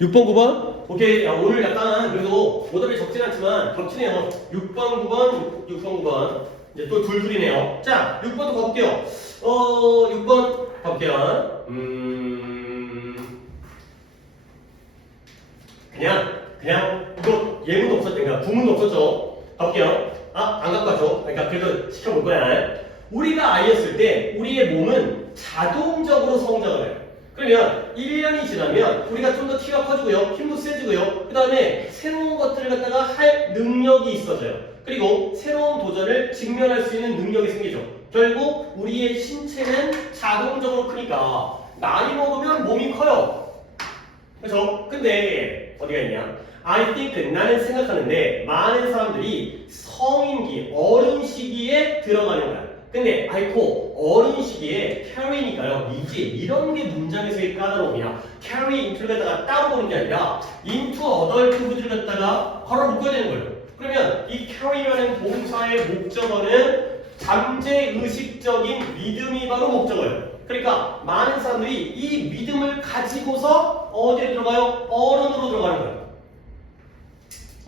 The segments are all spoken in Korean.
6번, 9번? 오케이. 야, 오늘 약간 그래도 오답이 적진 않지만 겹치네요. 6번, 9번, 6번, 9번. 이제 또 둘둘이네요. 자, 6번도 가볼게요. 6번 가볼게요. 그냥 이거 예문도 없었으니까 구문도 없었죠. 가볼게요. 아, 안 갖고 왔죠. 그러니까 그래도 시켜볼 거야. 우리가 아이였을 때 우리의 몸은 자동적으로 성장을 해요. 그러면 1년이 지나면 우리가 좀 더 키가 커지고요. 힘도 세지고요. 그 다음에 새로운 것들을 갖다가 할 능력이 있어져요. 그리고 새로운 도전을 직면할 수 있는 능력이 생기죠. 결국 우리의 신체는 자동적으로 크니까 나이 먹으면 몸이 커요. 그렇죠? 근데 어디가 있냐? I think 나는 생각하는데 많은 사람들이 성인기, 어른 시기에 들어가는 거야. 근데 아이코 어른 시기에 carry니까요. 이제 이런 게 문장에서의 까다로움이야. carry into를 갖다가 따로 보는 게 아니라 into adulthood를 갖다가 바로 묶어야 되는 거예요. 그러면 이 carry라는 동사의 목적어는 잠재의식적인 믿음이 바로 목적어예요. 그러니까 많은 사람들이 이 믿음을 가지고서 어디에 들어가요? 어른으로 들어가는 거예요.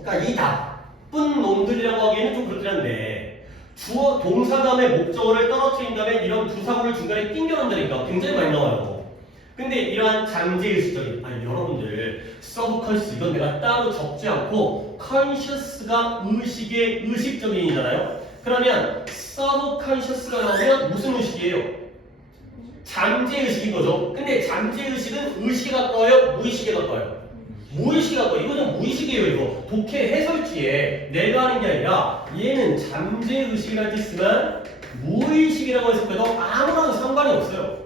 그러니까 이 나쁜 놈들이라고 하기에는 좀 그렇긴 한데 주어 동사 다음에 목적어를 떨어뜨린 다음에 이런 부사구를 중간에 띵겨놓는다니까 굉장히 많이 나와요. 근데 이러한 잠재의식적인 여러분들 서브컨시스 이건 내가 따로 적지 않고 컨셔스가 의식의 의식적인이잖아요. 그러면 서브컨셔스가 나오면 무슨 의식이에요? 잠재의식인 거죠. 근데 잠재의식은 의식에 가까워요? 무의식에 가까워요? 무의식에 가까워요. 이거는 무의식이에요. 이거 독해 해설지에 내가 하는 게 아니라 얘는 잠재의식이라는 뜻이지만 무의식이라고 했을 때도 아무런 상관이 없어요.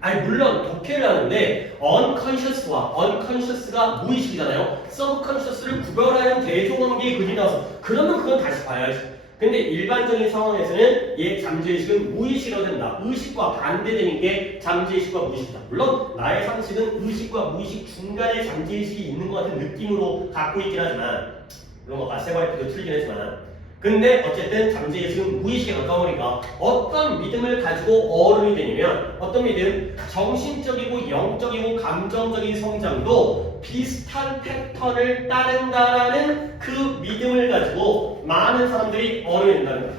아니 물론 독해를 하는데 unconscious와 unconscious가 무의식이잖아요. subconscious를 구별하는 대조관계의 글이 나와서 그러면 그건 다시 봐야지. 근데 일반적인 상황에서는 얘 잠재의식은 무의식으로 된다. 의식과 반대되는 게 잠재의식과 무의식이다. 물론 나의 상식은 의식과 무의식 중간에 잠재의식이 있는 것 같은 느낌으로 갖고 있긴 하지만 물론 뭐 가세바리프도 틀리긴 했지만 근데 어쨌든 잠재의식은 무의식에 가까우니까 어떤 믿음을 가지고 어른이 되냐면 어떤 믿음? 정신적이고 영적이고 감정적인 성장도 비슷한 패턴을 따른다라는 그 믿음을 가지고 많은 사람들이 어른이 된다는 거예요.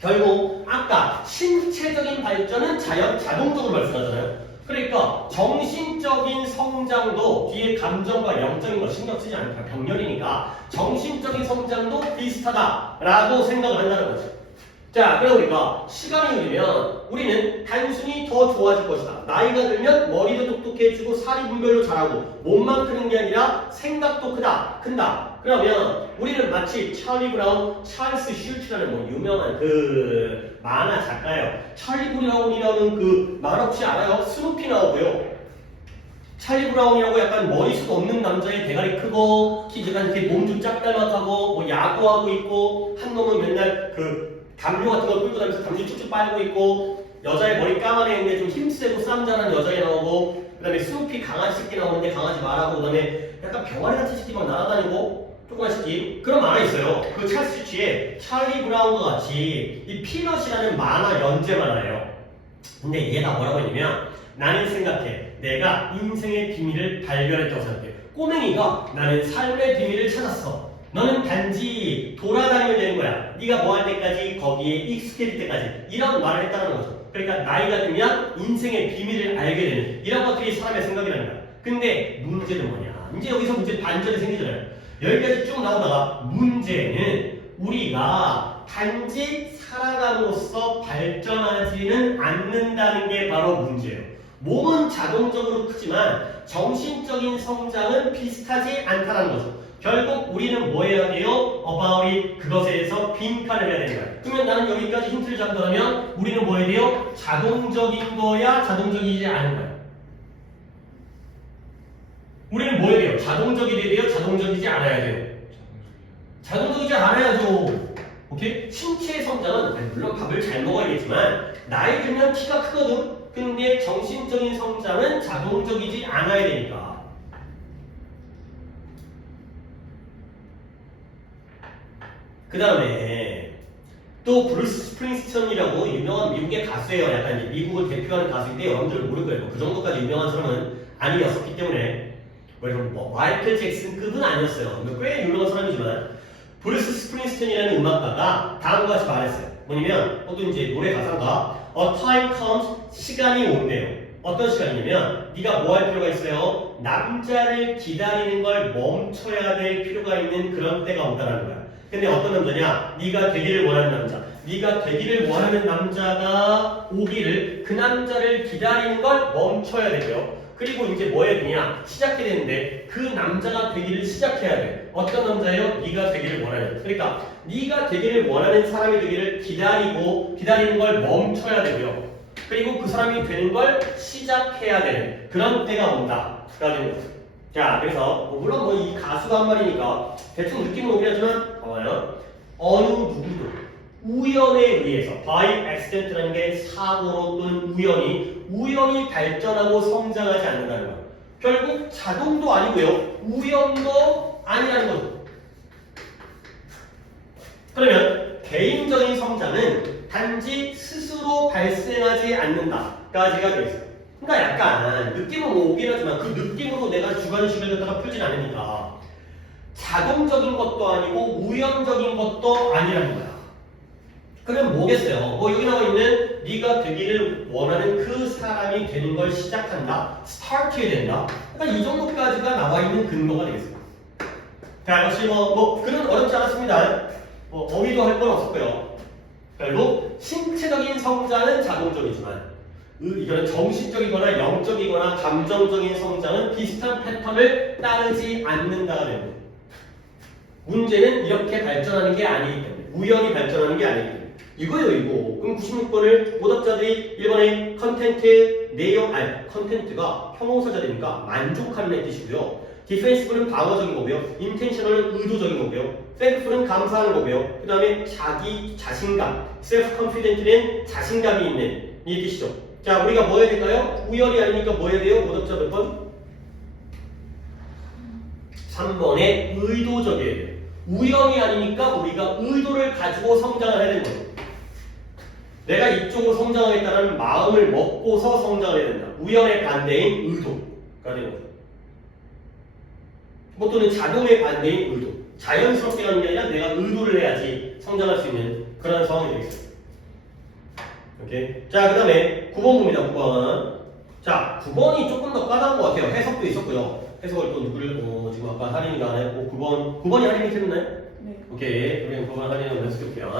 결국 아까 신체적인 발전은 자동적으로 발생하잖아요. 그러니까 정신적인 성장도 뒤에 감정과 영적인 거 신경 쓰지 않을까 병렬이니까 정신적인 성장도 비슷하다라고 생각을 한다는 거죠. 자, 그러다 보니까 시간이 흐르면 우리는 단순히 더 좋아질 것이다. 나이가 들면 머리도 똑똑해지고 살이 분별도 잘하고 몸만 크는 게 아니라 생각도 큰다. 그러면 우리는 마치 찰리 브라운, 찰스 슐츠라는 뭐 유명한 그 만화 작가예요. 찰리 브라운이라는 그 만화 혹시 알아요? 스누피 나오고요. 찰리 브라운이라고 약간 머리숱 없는 남자의 대가리 크고 키가 이렇게 몸 좀 짝달막하고 뭐 야구하고 있고 한 놈은 맨날 그 담요 같은 거 끌고 다니면서 담요 쭉쭉 빨고 있고 여자의 머리 까만 애 있는데 좀 힘세고 쌈 잘하는 여자애 나오고 그 다음에 스누피 강아지 새끼 나오는데 강아지 말하고 그 다음에 약간 병아리 같은 새끼 막 날아다니고 조그만 새끼 그런 만화 있어요. 그 찰스 슈치의 찰리 브라운과 같이 이 피넛이라는 만화 연재 만화예요. 근데 얘가 뭐라고 했냐면 나는 생각해 내가 인생의 비밀을 발견했다고 생각해. 꼬맹이가 나는 삶의 비밀을 찾았어. 너는 단지 돌아다니면 되는 거야. 네가 뭐 할 때까지 거기에 익숙해질 때까지 이런 말을 했다는 거죠. 그러니까 나이가 들면 인생의 비밀을 알게 되는 이런 것들이 사람의 생각이라는 거야. 근데 문제는 뭐냐? 이제 여기서 문제 반전이 생기잖아요. 여기까지 쭉 나오다가 문제는 우리가 단지 살아감으로써 발전하지는 않는다는 게 바로 문제예요. 몸은 자동적으로 크지만 정신적인 성장은 비슷하지 않다는 거죠. 결국 우리는 뭐 해야 돼요? about it, 그것에 대해서 빈칸을 해야 되는 거야. 그러면 나는 여기까지 힌트를 잡는다면 우리는 뭐 해야 돼요? 자동적인 거야? 자동적이지 않은 거야? 우리는 뭐 해야 돼요? 자동적이 돼야 돼요? 자동적이지 않아야 돼요? 자동적이지 않아야죠. 오케이? 신체의 성장은 물론 밥을 잘 먹어야겠지만 나이 들면 키가 크거든. 근데 정신적인 성장은 자동적이지 않아야 되니까. 그 다음에 또 브루스 스프링스턴이라고 유명한 미국의 가수예요. 약간 이제 미국을 대표하는 가수인데 여러분들 모를 거예요. 그 정도까지 유명한 사람은 아니었기 때문에 뭐 마이클 잭슨급은 아니었어요. 꽤 유명한 사람이지만 브루스 스프링스턴이라는 음악가가 다음과 같이 말했어요. 뭐냐면 또 이제 노래 가사가 A time comes 시간이 온대요. 어떤 시간이냐면 네가 뭐 할 필요가 있어요? 남자를 기다리는 걸 멈춰야 될 필요가 있는 그런 때가 온다는 거야. 근데 어떤 남자냐? 네가 되기를 원하는 남자. 네가 되기를 원하는 남자가 오기를 그 남자를 기다리는 걸 멈춰야 되고요. 그리고 이제 뭐 해야 되냐? 시작해야 되는데 그 남자가 되기를 시작해야 돼. 어떤 남자예요? 네가 되기를 원하는. 그러니까 네가 되기를 원하는 사람이 되기를 기다리는 걸 멈춰야 되고요. 그리고 그 사람이 되는 걸 시작해야 되는 그런 때가 온다. 라는 거죠. 자, 그래서 물론 뭐 이 가수가 한 말이니까 대충 느낌은 오긴 하지만 봐봐요. 어느 누구도 우연에 의해서 by accident라는 게 사고로 또는 우연히 발전하고 성장하지 않는다는 거예요. 결국 자동도 아니고요. 우연도 아니라는 거죠. 그러면 개인적인 성장은 단지 스스로 발생하지 않는다까지가 되겠어요. 그러니까 약간 느낌은 뭐 오긴 하지만 그 느낌으로 내가 주관식을 갖다가 풀진 않으니까 자동적인 것도 아니고 우연적인 것도 아니라는 거야. 그럼 뭐겠어요? 뭐 여기 나와 있는 네가 되기를 원하는 그 사람이 되는 걸 시작한다, 스타트해야 된다. 그러니까 이 정도까지가 나와 있는 근거가 되겠습니다. 자, 역시 뭐 그런 어렵지 않았습니다. 뭐 어휘도 할 건 없었고요. 결국 신체적인 성장은 자동적이지만 이거는 정신적이거나 영적이거나 감정적인 성장은 비슷한 패턴을 따르지 않는다가 되는 거예요. 문제는 이렇게 발전하는 게 아니기 때문에 우연히 발전하는 게 아니기 때문에 이거예요 이거. 그럼 96번을 오답자들이 1번에 컨텐트 내용 컨텐트가 형용사자되니까 만족하는 뜻이고요. 디펜시브는 방어적인 거고요. 인텐셔널은 의도적인 거고요. 셀프는 감사하는 거고요. 그 다음에 자신감, 셀프 컨피던트는 자신감이 있는 이 뜻이죠. 자, 우리가 뭐 해야 될까요? 우연이 아니니까 뭐 해야 돼요? 오답자 몇 번? 3번에 의도적이어야 돼요. 우연이 아니니까 우리가 의도를 가지고 성장을 해야 되는 거예요. 내가 이쪽으로 성장하겠다는 마음을 먹고서 성장을 해야 된다. 우연의 반대인 의도가 되는 거예요. 뭐 또는 자동의 반대인 의도. 자연스럽게 하는 게 아니라 내가 의도를 해야지 성장할 수 있는 그런 상황이 되겠습니다. 오케이. 자, 그 다음에 9번 봅니다. 9번. 자, 9번이 조금 더 까다로운 것 같아요. 해석도 있었고요. 해석을 또 누구를 지금 아까 할인이가 안 했고 9번이 할인이 됐나요? 네. 오케이. 그럼 9번 할인을 연습해볼게요.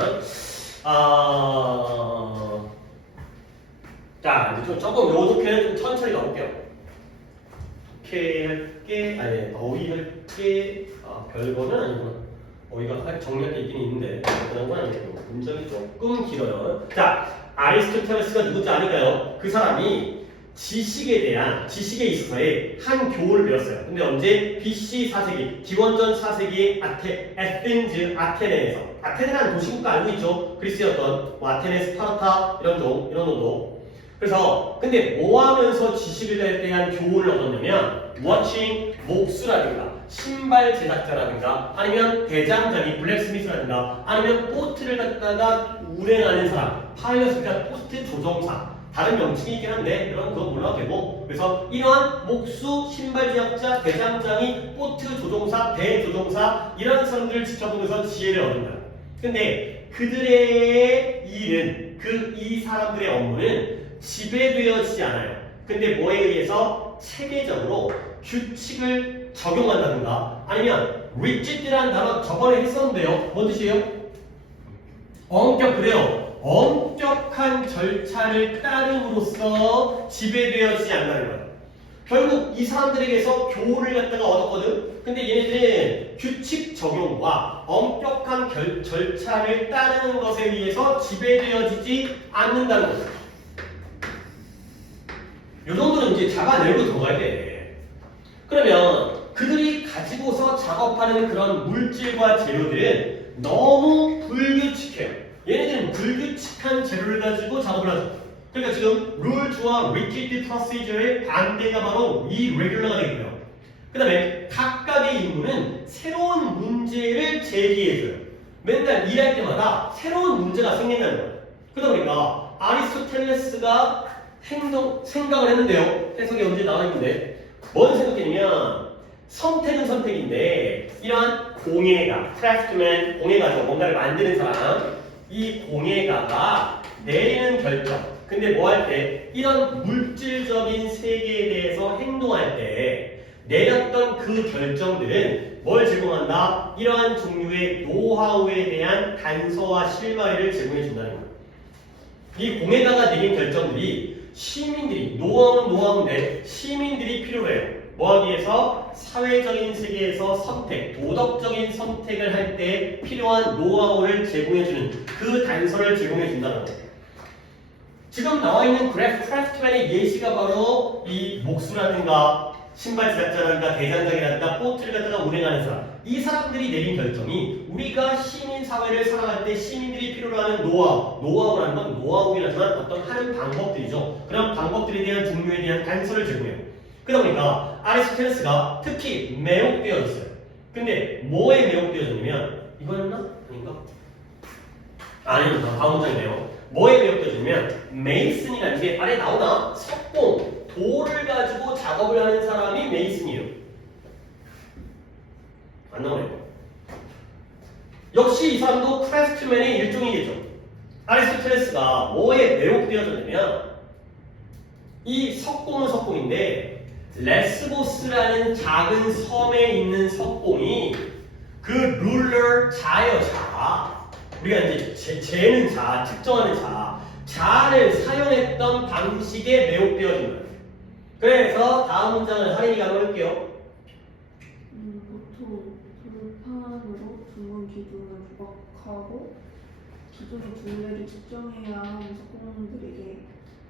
자, 이제 좀 조금 요 독해는 좀 천천히 가볼게요. 독해 할게 아니 어휘 할게 별거는 아니구나. 어휘가 정리할 게 있긴 있는데 그런 건 아니고 문장이 조금 길어요. 자, 아리스토텔레스가 누군지 아니까요? 그 사람이 지식에 있어서의 한 교훈을 배웠어요. 근데 언제? BC 4세기, 기원전 4세기의 아테네에서. 아테네라는 도시국가 알고 있죠? 그리스였던 뭐 아테네, 스파르타 이런 정도. 그래서 근데 뭐 하면서 지식에 대한 교훈을 얻었냐면 워칭 목수라든가 신발 제작자라든가 아니면 대장장이 블랙스미스라든가 아니면 보트를 갖다가 운행하는 사람 파일럿이니까 보트 조종사 다른 명칭이 있긴 한데 그건 그거 몰라도 되고 그래서 이러한 목수, 신발 제작자, 대장장이, 보트 조종사, 대조종사 이런 사람들을 지켜보면서 지혜를 얻는 거야. 근데 그들의 일은 이 사람들의 업무는 지배되어지지 않아요. 근데 뭐에 의해서 체계적으로 규칙을 적용한다든가 아니면 rigid라는 단어 저번에 했었는데요. 뭔 뜻이에요? 그래요. 엄격한 절차를 따름으로써 지배되어지지 않는다는 거예요. 결국 이 사람들에게서 교훈을 갖다가 얻었거든. 근데 얘네들은 규칙 적용과 엄격한 절차를 따르는 것에 의해서 지배되어지지 않는다는 거죠. 이 정도는 이제 잡아내고 들어가야 돼. 그러면 그들이 가지고서 작업하는 그런 물질과 재료들은 너무 불규칙해요. 얘네들은 불규칙한 재료를 가지고 작업을 하죠. 그러니까 지금 룰즈와 rigid procedure의 반대가 바로 irregular가 되고요. 그 다음에 각각의 임무는 새로운 문제를 제기해줘요. 맨날 일할 때마다 새로운 문제가 생긴다는 거예요. 그러다 보니까 아리스토텔레스가 생각을 했는데요. 해석이 언제 나와 있는데 뭔 생각했냐면 선택은 선택인데 이러한 공예가, 크래프트맨, 공예가죠. 뭔가를 만드는 사람, 이 공예가가 내리는 결정. 근데 뭐 할 때 이런 물질적인 세계에 대해서 행동할 때 내렸던 그 결정들은 뭘 제공한다? 이러한 종류의 노하우에 대한 단서와 실마리를 제공해 준다는 거예요. 이 공예가가 내린 결정들이 시민들이, 노하우인데 시민들이 필요로 해요. 뭐 하기 위해서? 사회적인 세계에서 선택, 도덕적인 선택을 할 때 필요한 노하우를 제공해주는 그 단서를 제공해준다는 거예요. 지금 나와 있는 크래프트맨의 예시가 바로 이 목수라든가 신발 제작자라든가 대장장이라든가 보트를 갖다가 운행하는 사람, 이 사람들이 내린 결정이 우리가 시민 사회를 살아갈 때 시민들이 필요로 하는 노하우라는 건 노하우긴 하지만 어떤 하는 방법들이죠. 그런 방법들에 대한 종류에 대한 단서를 제공해요. 그러다 보니까 아리스토텔레스가 특히 매혹되어졌어요. 근데 뭐에 매혹되어졌냐면 이거였나? 아닌가? 아닙니다. 다음 문장이네요. 뭐에 매혹되어졌냐면 메이슨이라는 게 아래 나오나? 석공, 돌을 가지고 작업을 하는 사람이 메이슨이에요. 안 나오네요. 역시 이 사람도 크래프트맨의 일종이겠죠. 아리스토텔레스가 뭐에 매혹되어졌냐면 이 석공은 석공인데 레스보스라는 작은 섬에 있는 석공이 그 룰러 자예요. 자. 우리가 이제 재는 자, 측정하는 자를 사용했던 방식에 매혹되어진 거예요. 그래서 다음 문장을 할인이가 한번 할게요. 보통 돌판으로 둥근 기둥을 부각하고 기둥의 둘레를 측정해야 하는 석공들에게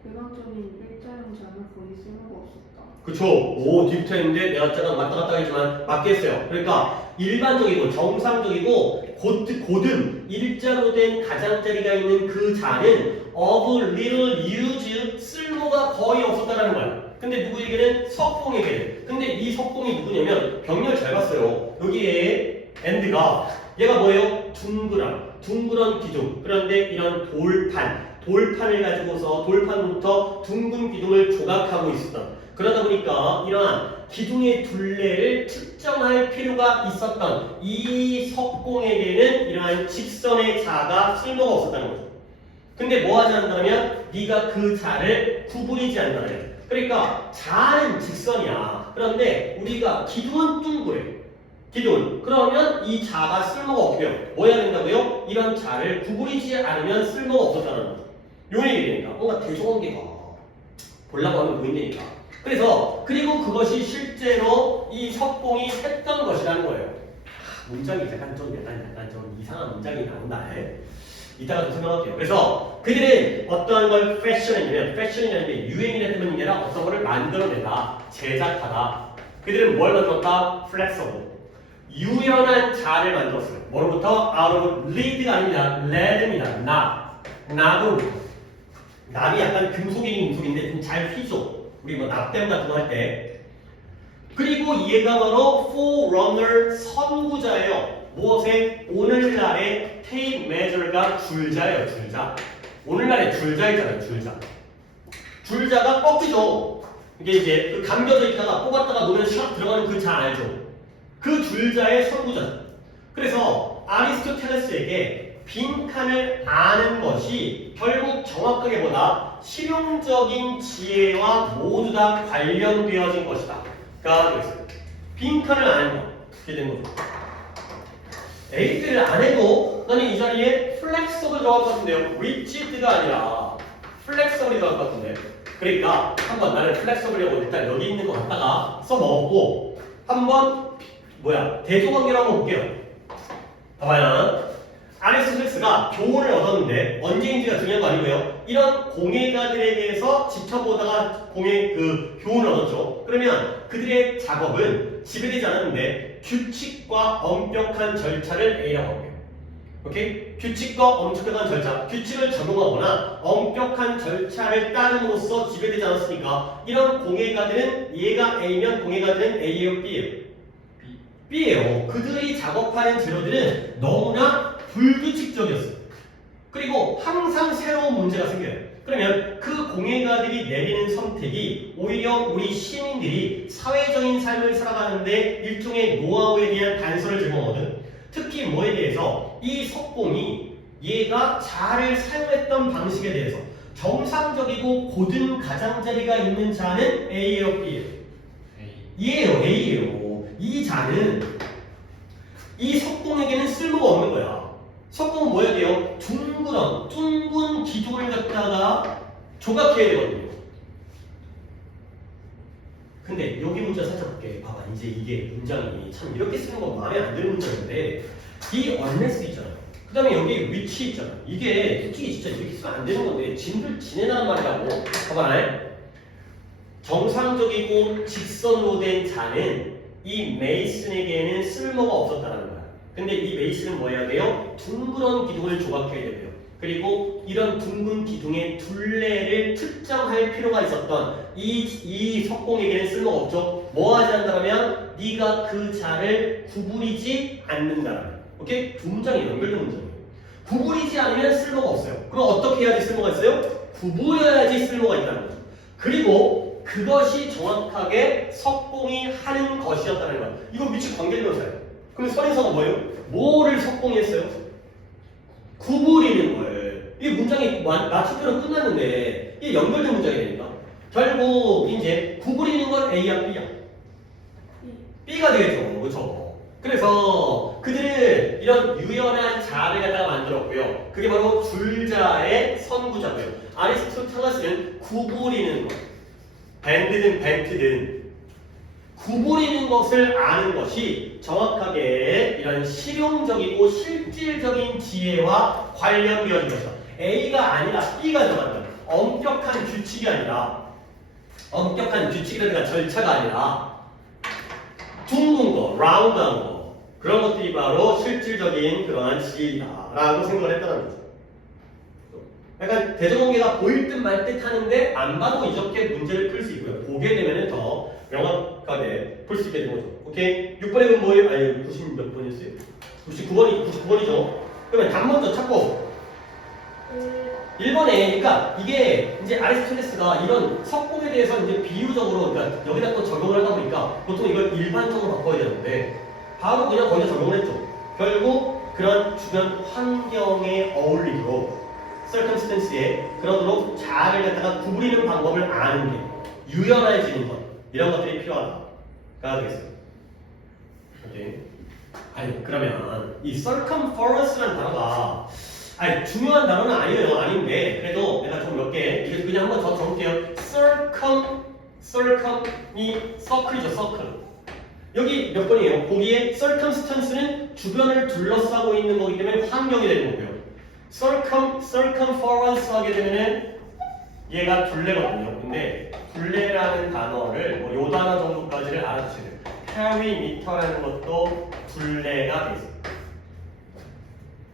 일반적인 일자형 자는 거의 쓸모가 없었다. 그쵸. 오, 뒤부터 했는데 내가 잠깐 왔다 갔다 하지만 맞겠어요. 그러니까 일반적이고 정상적이고 곧은 일자로 된 가장자리가 있는 그 자는 of little use, 쓸모가 거의 없었다는 거야. 근데 누구에게는? 석공에게는. 근데 이 석공이 누구냐면 병렬 잘 봤어요. 여기에 and가 얘가 뭐예요? 둥그런 기둥. 그런데 이런 돌판을 가지고서 돌판부터 둥근 기둥을 조각하고 있었던, 그러다 보니까 이러한 기둥의 둘레를 측정할 필요가 있었던 이 석공에게는 이러한 직선의 자가 쓸모가 없었다는 거죠. 근데 뭐 하지 않는다면 네가 그 자를 구부리지 않는다면, 그러니까 자는 직선이야. 그런데 우리가 기둥은 둥그래. 그러면 이 자가 쓸모가 없고요. 뭐 해야 된다고요? 이런 자를 구부리지 않으면 쓸모가 없었다는 거죠. 요 얘기니까 뭔가 대조관계가 보려고 하면 보인다니까. 그리고 그것이 실제로 이 석공이 했던 것이라는 거예요. 문장이 약간 좀 이상한 문장이 나온다. 이따가 좀 설명할게요. 그래서 그들은 어떠한 걸 패션이라는 게 유행이라는 뜻이 아니라 어떤 거를 만들어내다, 제작하다. 그들은 뭘 만들었다? flexible. 유연한 자를 만들었어요. 뭐로부터? out of lead가 아닙니다. lead입니다. 납이 약간 금속인데 좀 잘 휘죠. 우리 뭐 납땜 같은 거 할 때. 그리고 얘가 바로 forerunner 선구자예요. 무엇에? 오늘날의 tape measure가 줄자예요. 줄자. 오늘날의 줄자 있잖아요. 줄자가 꺾이죠. 이게 이제 그 감겨져 있다가 뽑았다가 놓으면 샥 들어가는 그 자 알죠? 그 줄자의 선구자죠. 그래서 아리스토텔레스에게 빈칸을 아는 것이 결국 정확하게 보다 실용적인 지혜와 모두 다 관련되어진 것이다. 가 되겠어요. 빈칸을 아는 것. 그게 된 거죠. 에이트를 안 해도 나는 이 자리에 플렉서블 들어갈 것 같은데요. rigid가 아니라 플렉서블이 들어갈 것 같은데. 그러니까 한번 나는 플렉서블이라고 일단 여기 있는 거 갖다가 써먹었고 한번 대조관계로 한번 볼게요. 봐봐요. 아리스토텔레스가 교훈을 얻었는데 언제인지가 중요한 거 아니고요. 이런 공예가들에게서 지켜보다가 교훈을 얻었죠. 그러면 그들의 작업은 지배되지 않았는데 규칙과 엄격한 절차를 A라고 합니다. 오케이? 규칙과 엄격한 절차, 규칙을 적용하거나 엄격한 절차를 따름으로써 지배되지 않았으니까 이런 공예가들은 얘가 A면 공예가들은 A예요, B예요? B예요. 그들이 작업하는 재료들은 너무나 불규칙적이었어요. 그리고 항상 새로운 문제가 생겨요. 그러면 그 공예가들이 내리는 선택이 오히려 우리 시민들이 사회적인 삶을 살아가는데 일종의 노하우에 대한 단서를 제공하거든. 특히 뭐에 대해서 이 석공이 얘가 자를 사용했던 방식에 대해서 정상적이고 고든 가장자리가 있는 자는 A예요, B예요? A예요, A예요. 이 자는 이 석공에게는 쓸모가 없는 거야. 석공은 뭐 해야 돼요? 둥근 기둥을 갖다가 조각해야 되거든요. 근데 여기 문자 살펴볼게. 봐봐, 이제 이게 문장이 참 이렇게 쓰는 건 마음에 안 드는 문장인데 이 unless 있잖아요. 그 다음에 여기 which 있잖아. 이게 솔직히 진짜 이렇게 쓰면 안 되는 건데 지네라는 말이라고. 봐봐, 정상적이고 직선으로 된 자는 이 메이슨에게는 쓸모가 없었다는 거야. 근데 이 메이슨은 뭐 해야 돼요? 둥그런 기둥을 조각해야 돼요. 그리고 이런 둥근 기둥의 둘레를 특정할 필요가 있었던 이 석공에게는 쓸모가 없죠. 뭐 하지 않는다면 네가 그 자를 구부리지 않는다라는. 오케이? 두 문장이 연결된 문장이에요. 구부리지 않으면 쓸모가 없어요. 그럼 어떻게 해야지 쓸모가 있어요? 구부려야지 쓸모가 있다는 거죠. 그리고 그것이 정확하게 석공이 하는 것이었다는 거예요. 이거 위치 관계대명사예요. 그럼 선인사가 뭐예요? 뭐를 석공이 했어요? 구부리는 거예요. 이 문장이 맞춤표로 끝났는데 이게 연결된 문장이 되니까 결국 이제 구부리는 건 A야 B야? B가 되겠죠. 그렇죠? 그래서 그들은 이런 유연한 자를 갖다가 만들었고요. 그게 바로 줄자의 선구자고요. 아리스토텔레스는 구부리는 것, 밴드든 벤트든 구부리는 것을 아는 것이 정확하게 이런 실용적이고 실질적인 지혜와 관련되어진 것이다. A가 아니라 B가 정한다. 엄격한 규칙이 아니라 엄격한 규칙이라든가 절차가 아니라 둥근 거, 라운드한 거 그런 것들이 바로 실질적인 그러한 지혜이다라고 생각을 했다는 거죠. 약간 대정관계가 보일 듯 말 듯 하는데 안 봐도 이렇게 문제를 풀 수 있고요. 보게 되면 더 명확하게 풀 수 있게 되는 거죠. 오케이? 6번에 는 뭐예요? 아니 90 몇 번이었어요? 99번이죠. 그러면 답 먼저 찾고 1번에 그러니까 이게 이제 아리스토텔레스가 이런 석공에 대해서 이제 비유적으로 그러니까 여기다 또 적용을 하다 보니까 보통 이걸 일반적으로 바꿔야 되는데 바로 그냥 거기다 적용을 했죠. 결국 그런 주변 환경에 어울리도록 circumstance에 그러도록 자아를 갖다가 구부리는 방법을 아는 게 유연해지는 것 이런 것들이 필요하다가 되겠습니다. 오케이. 아니 그러면 이 circumference라는 단어가 아니 중요한 단어는 아니에요. 아닌데 그래도 내가 좀 몇 개 이게 그냥 한번 더 적을게요. circum이 circle이죠. circle. 여기 몇 번이에요? 거기에 circumstance는 주변을 둘러싸고 있는 거기 때문에 환경이 되는 거고요. circumference 하게 되면은 얘가 둘레거든요. 근데 둘레라는 단어를 뭐 요 단어 정도까지를 알아두셔야 돼요. perimeter라는 것도 둘레가 되겠습니다.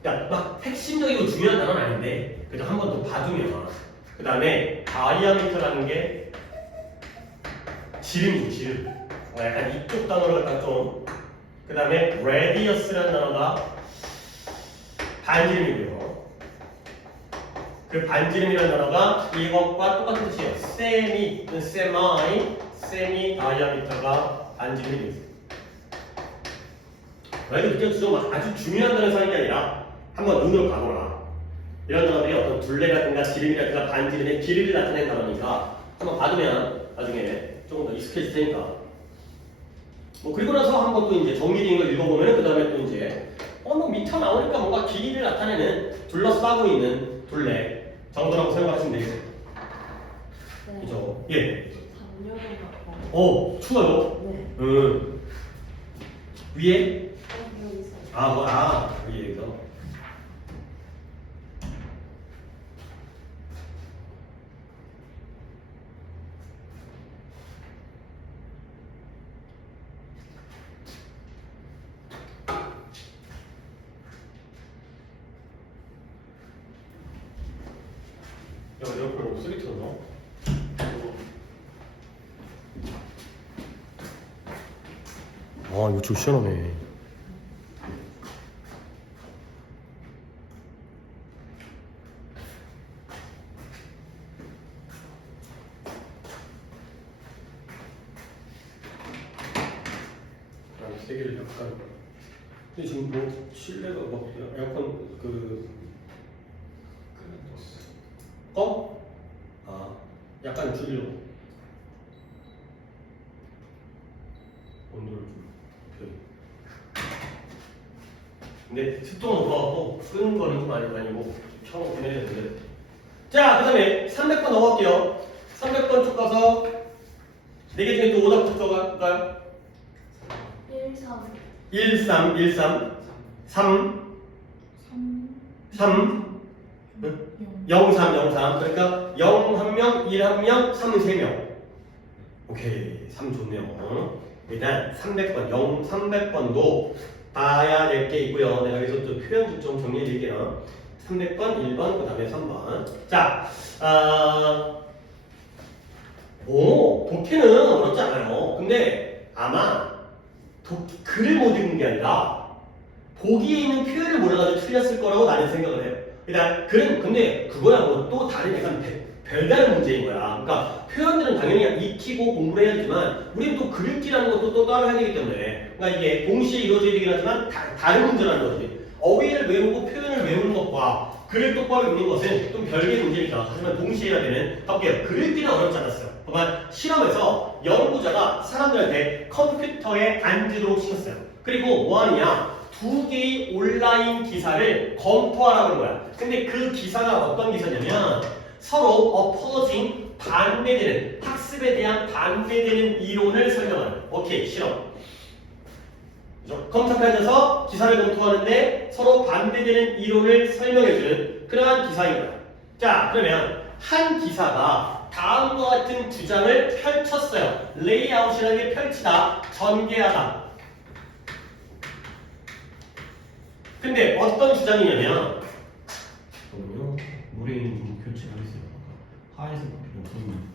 그러니까 막 핵심적이고 중요한 단어는 아닌데 그래도 한 번 더 봐두면 그 다음에 diameter라는 게 지름이죠. 지름. 약간 이쪽 단어를 갖다 좀 그 다음에 radius라는 단어가 반지름이고요. 그 반지름이라는 단어가 이것과 똑같은 뜻이에요. semi diameter가 반지름이 되겠습니다. 만약에 느껴지죠? 아주 중요한 단어 사는 게 아니라 한번 눈으로 봐보라. 이런 단어들이 어떤 둘레라든가 지름이라든가 반지름의 길이를 나타내는 단어니까 한번 봐두면 나중에 조금 더 익숙해질 테니까. 뭐 그리고 나서 한번 또 이제 정리된 걸 읽어보면 그 다음에 또 이제 뭐 미터 나오니까 뭔가 길이를 나타내는 둘러싸고 있는 둘레 정도라고 생각하시면 되겠습니다. 네. 그죠? 예. 작년에 봤고. 추가요? 네. 위에? 여기서. 위에서. 야, 이거 목소리 틀었나? 이거 좀 시원하네. 되게 약간 근데 지금 뭐 실내가 막 에어컨 껌? 아 약간 줄이려고 온도를 좀 근데 습도가 높아갖고 끄는 거는 좀 아니고 켜놓긴 해야 되는데 자 그 다음에 300번 넘어갈게요 300번 쭉 가서 4개 중에 또 오답 들어갈까요? 1, 3, 1, 3, 1, 3 3 3 0, 3, 0, 3 그러니까 0 1명, 1 1명, 3 3명 오케이 3 좋네요 일단 300번 0, 300번도 봐야 될 게 있고요 내가 여기서 또 표현 좀 정리해 드릴게요 300번 1번 그 다음에 3번 자 독해는 어렵지 않아요 근데 아마 글을 못 읽는 게 아니라 보기에 있는 표현을 몰라가지고 틀렸을 거라고 나는 생각을 해요 일단 글은 근데 그거야 뭐 또 다른 약간 별다른 문제인 거야 그러니까 표현들은 당연히 익히고 공부를 해야 되지만 우리는 또 글 읽기라는 것도 또 따로 해야 되기 때문에 그러니까 이게 동시에 이루어져야 되긴 하지만 다른 문제라는 거지 어휘를 외우고 표현을 외우는 것과 글을 똑바로 읽는 것은 좀 별개의 문제니까 하지만 동시에 해야 되는 볼게요 글 읽기는 어렵지 않았어요 그러니까 실험에서 연구자가 사람들한테 컴퓨터에 앉도록 시켰어요 그리고 뭐 하느냐 2개의 온라인 기사를 검토하라는 거야 근데 그 기사가 어떤 기사냐면 서로 opposing 반대되는 학습에 대한 반대되는 이론을 설명하는 오케이 실험 컴퓨터에 앉아서 기사를 검토하는데 서로 반대되는 이론을 설명해주는 그러한 기사인 거야 자 그러면 한 기사가 다음과 같은 주장을 펼쳤어요 레이아웃이라는 게 펼치다 전개하다 근데 어떤 주장이냐면 잠깐만요 물에 있는 좀 교체하겠어요 하얀색 필요 없는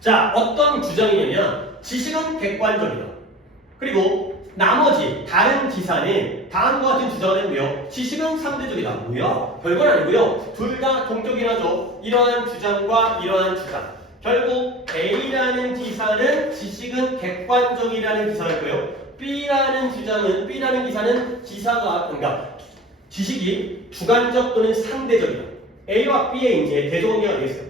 자 어떤 주장이냐면 지식은 객관적이다 그리고 나머지 다른 기사는 다음과 같은 주장을 했고요 지식은 상대적이다 뭐야? 별건 아니고요 둘 다 동격이긴 하죠 이러한 주장과 이러한 주장 결국 A라는 기사는 지식은 객관적이라는 기사였고요 B라는 기사는 기사가 그러니까 지식이 주관적 또는 상대적이다 A와 B의 이제 대조관계가 되겠어요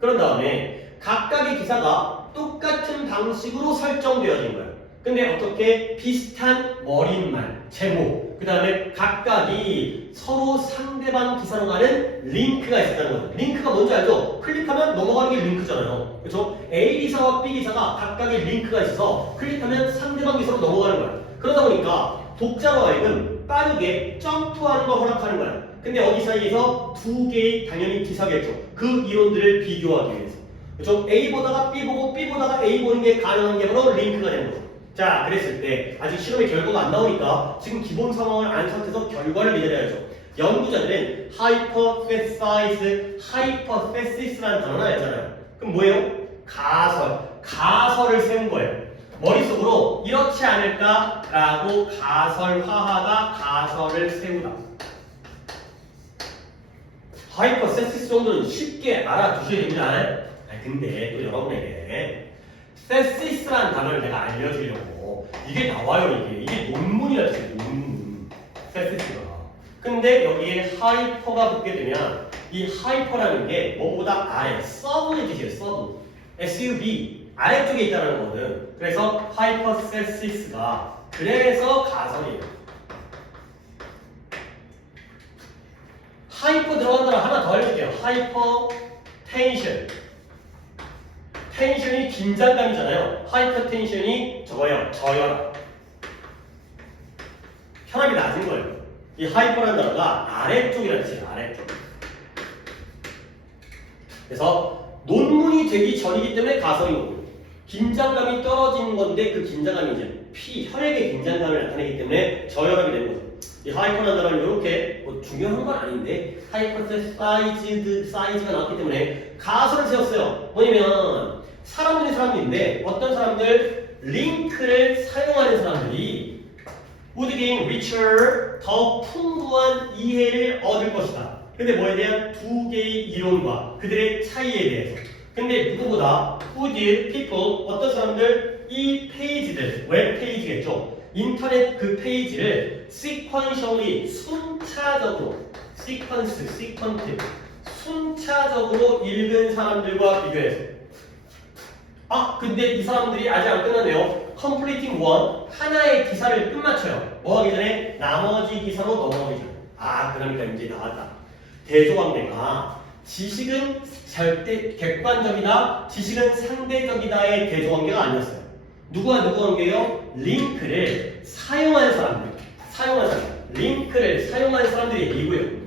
그런 다음에 각각의 기사가 똑같은 방식으로 설정되어진 거예요 근데 어떻게 비슷한 머릿말, 제목 그 다음에 각각이 서로 상대방 기사로 가는 링크가 있었다는 거죠 링크가 뭔지 알죠? 클릭하면 넘어가는 게 링크잖아요 그렇죠? A 기사와 B 기사가 각각의 링크가 있어서 클릭하면 상대방 기사로 넘어가는 거예요 그러다 보니까 독자로 하여금 빠르게 점프하는 걸 허락하는 거예요 근데 어디 사이에서 2개의 당연히 기사겠죠 그 이론들을 비교하기 위해서 그렇죠? A 보다가 B 보고 B 보다가 A 보는 게 가능한 게 바로 링크가 되는 거죠 자 그랬을 때 아직 실험의 결과가 안 나오니까 지금 기본 상황을 안 상태에서 결과를 기다려야죠 연구자들은 hypothesis라는 단어를 알잖아요 그럼 뭐예요? 가설을 세운 거예요 머릿속으로 이렇지 않을까라고 가설화하다 가설을 세우다 hypothesis 정도는 쉽게 알아두셔야 됩니다 근데 또 여러분에게 thesis라는 단어를 내가 알려드리려고 이게 나와요 이게 논문이라 해요 논문 thesis가 근데 여기에 hyper가 붙게 되면 이 hyper라는 게 뭐보다 아래 sub의 뜻이에요 sub 아래쪽에 있다는 거거든 그래서 hypothesis가 그래서 가설이에요 hyper 들어간 단어 하나 더 알려줄게요 hypertension 텐션이 긴장감이잖아요. 하이퍼텐션이 저거예요. 저혈압. 혈압이 낮은 거예요. 이 하이퍼라는 단어가 아래쪽이라는 뜻이에요. 아래쪽. 그래서 논문이 되기 전이기 때문에 가설인 거고 긴장감이 떨어지는 건데 그 긴장감이 이제 혈액의 긴장감을 나타내기 때문에 저혈압이 되는 거죠. 이 하이퍼라는 단어는 이렇게 뭐 중요한 건 아닌데 사이즈가 나왔기 때문에 가설을 세웠어요. 뭐냐면 사람들인데 어떤 사람들 링크를 사용하는 사람들이 would gain richer 더 풍부한 이해를 얻을 것이다. 근데 뭐에 대한 2개의 이론과 그들의 차이에 대해서 근데 누구보다 who did people 어떤 사람들 이 페이지들 웹 페이지겠죠. 인터넷 그 페이지를 sequentially 순차적으로 순차적으로 읽은 사람들과 비교해서 근데 이 사람들이 아직 안 끝났네요. completing one 하나의 기사를 끝마쳐요. 뭐 하기 전에 나머지 기사로 넘어가기 전에. 그러니까 이제 나왔다. 대조관계가 지식은 절대 객관적이다, 지식은 상대적이다의 대조관계가 아니었어요. 누구와 누구 관계요? 링크를 사용한 사람들, 링크를 사용한 사람들이 A고요.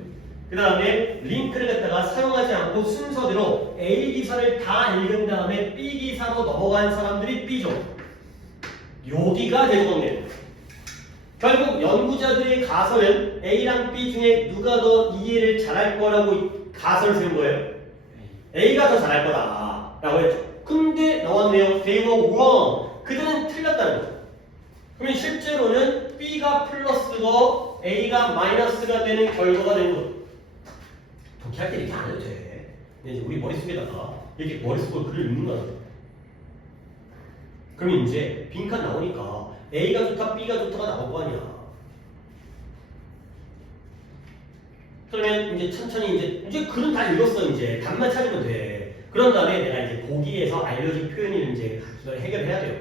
그 다음에 링크를 갖다가 사용하지 않고 순서대로 A 기사를 다 읽은 다음에 B 기사로 넘어간 사람들이 B죠. 여기가 대조관계예요. 결국 연구자들의 가설은 A랑 B 중에 누가 더 이해를 잘할 거라고 가설을 세운 거예요. A가 더 잘할 거다 라고 했죠. 근데 나왔네요. They were wrong. 그들은 틀렸다는 거죠. 그러면 실제로는 B가 플러스고 A가 마이너스가 되는 결과가 된 거죠. 독해할 때 이렇게 안 해도 돼. 근데 이제 우리 머릿속에다가 이렇게 머릿속으로 글을 읽는 거야. 그러면 이제 빈칸 나오니까 A가 좋다, B가 좋다가 나올 거 아니야. 그러면 이제 천천히 이제 글은 다 읽었어. 이제 답만 찾으면 돼. 그런 다음에 내가 이제 보기에서 알려진 표현을 이제 해결해야 돼요.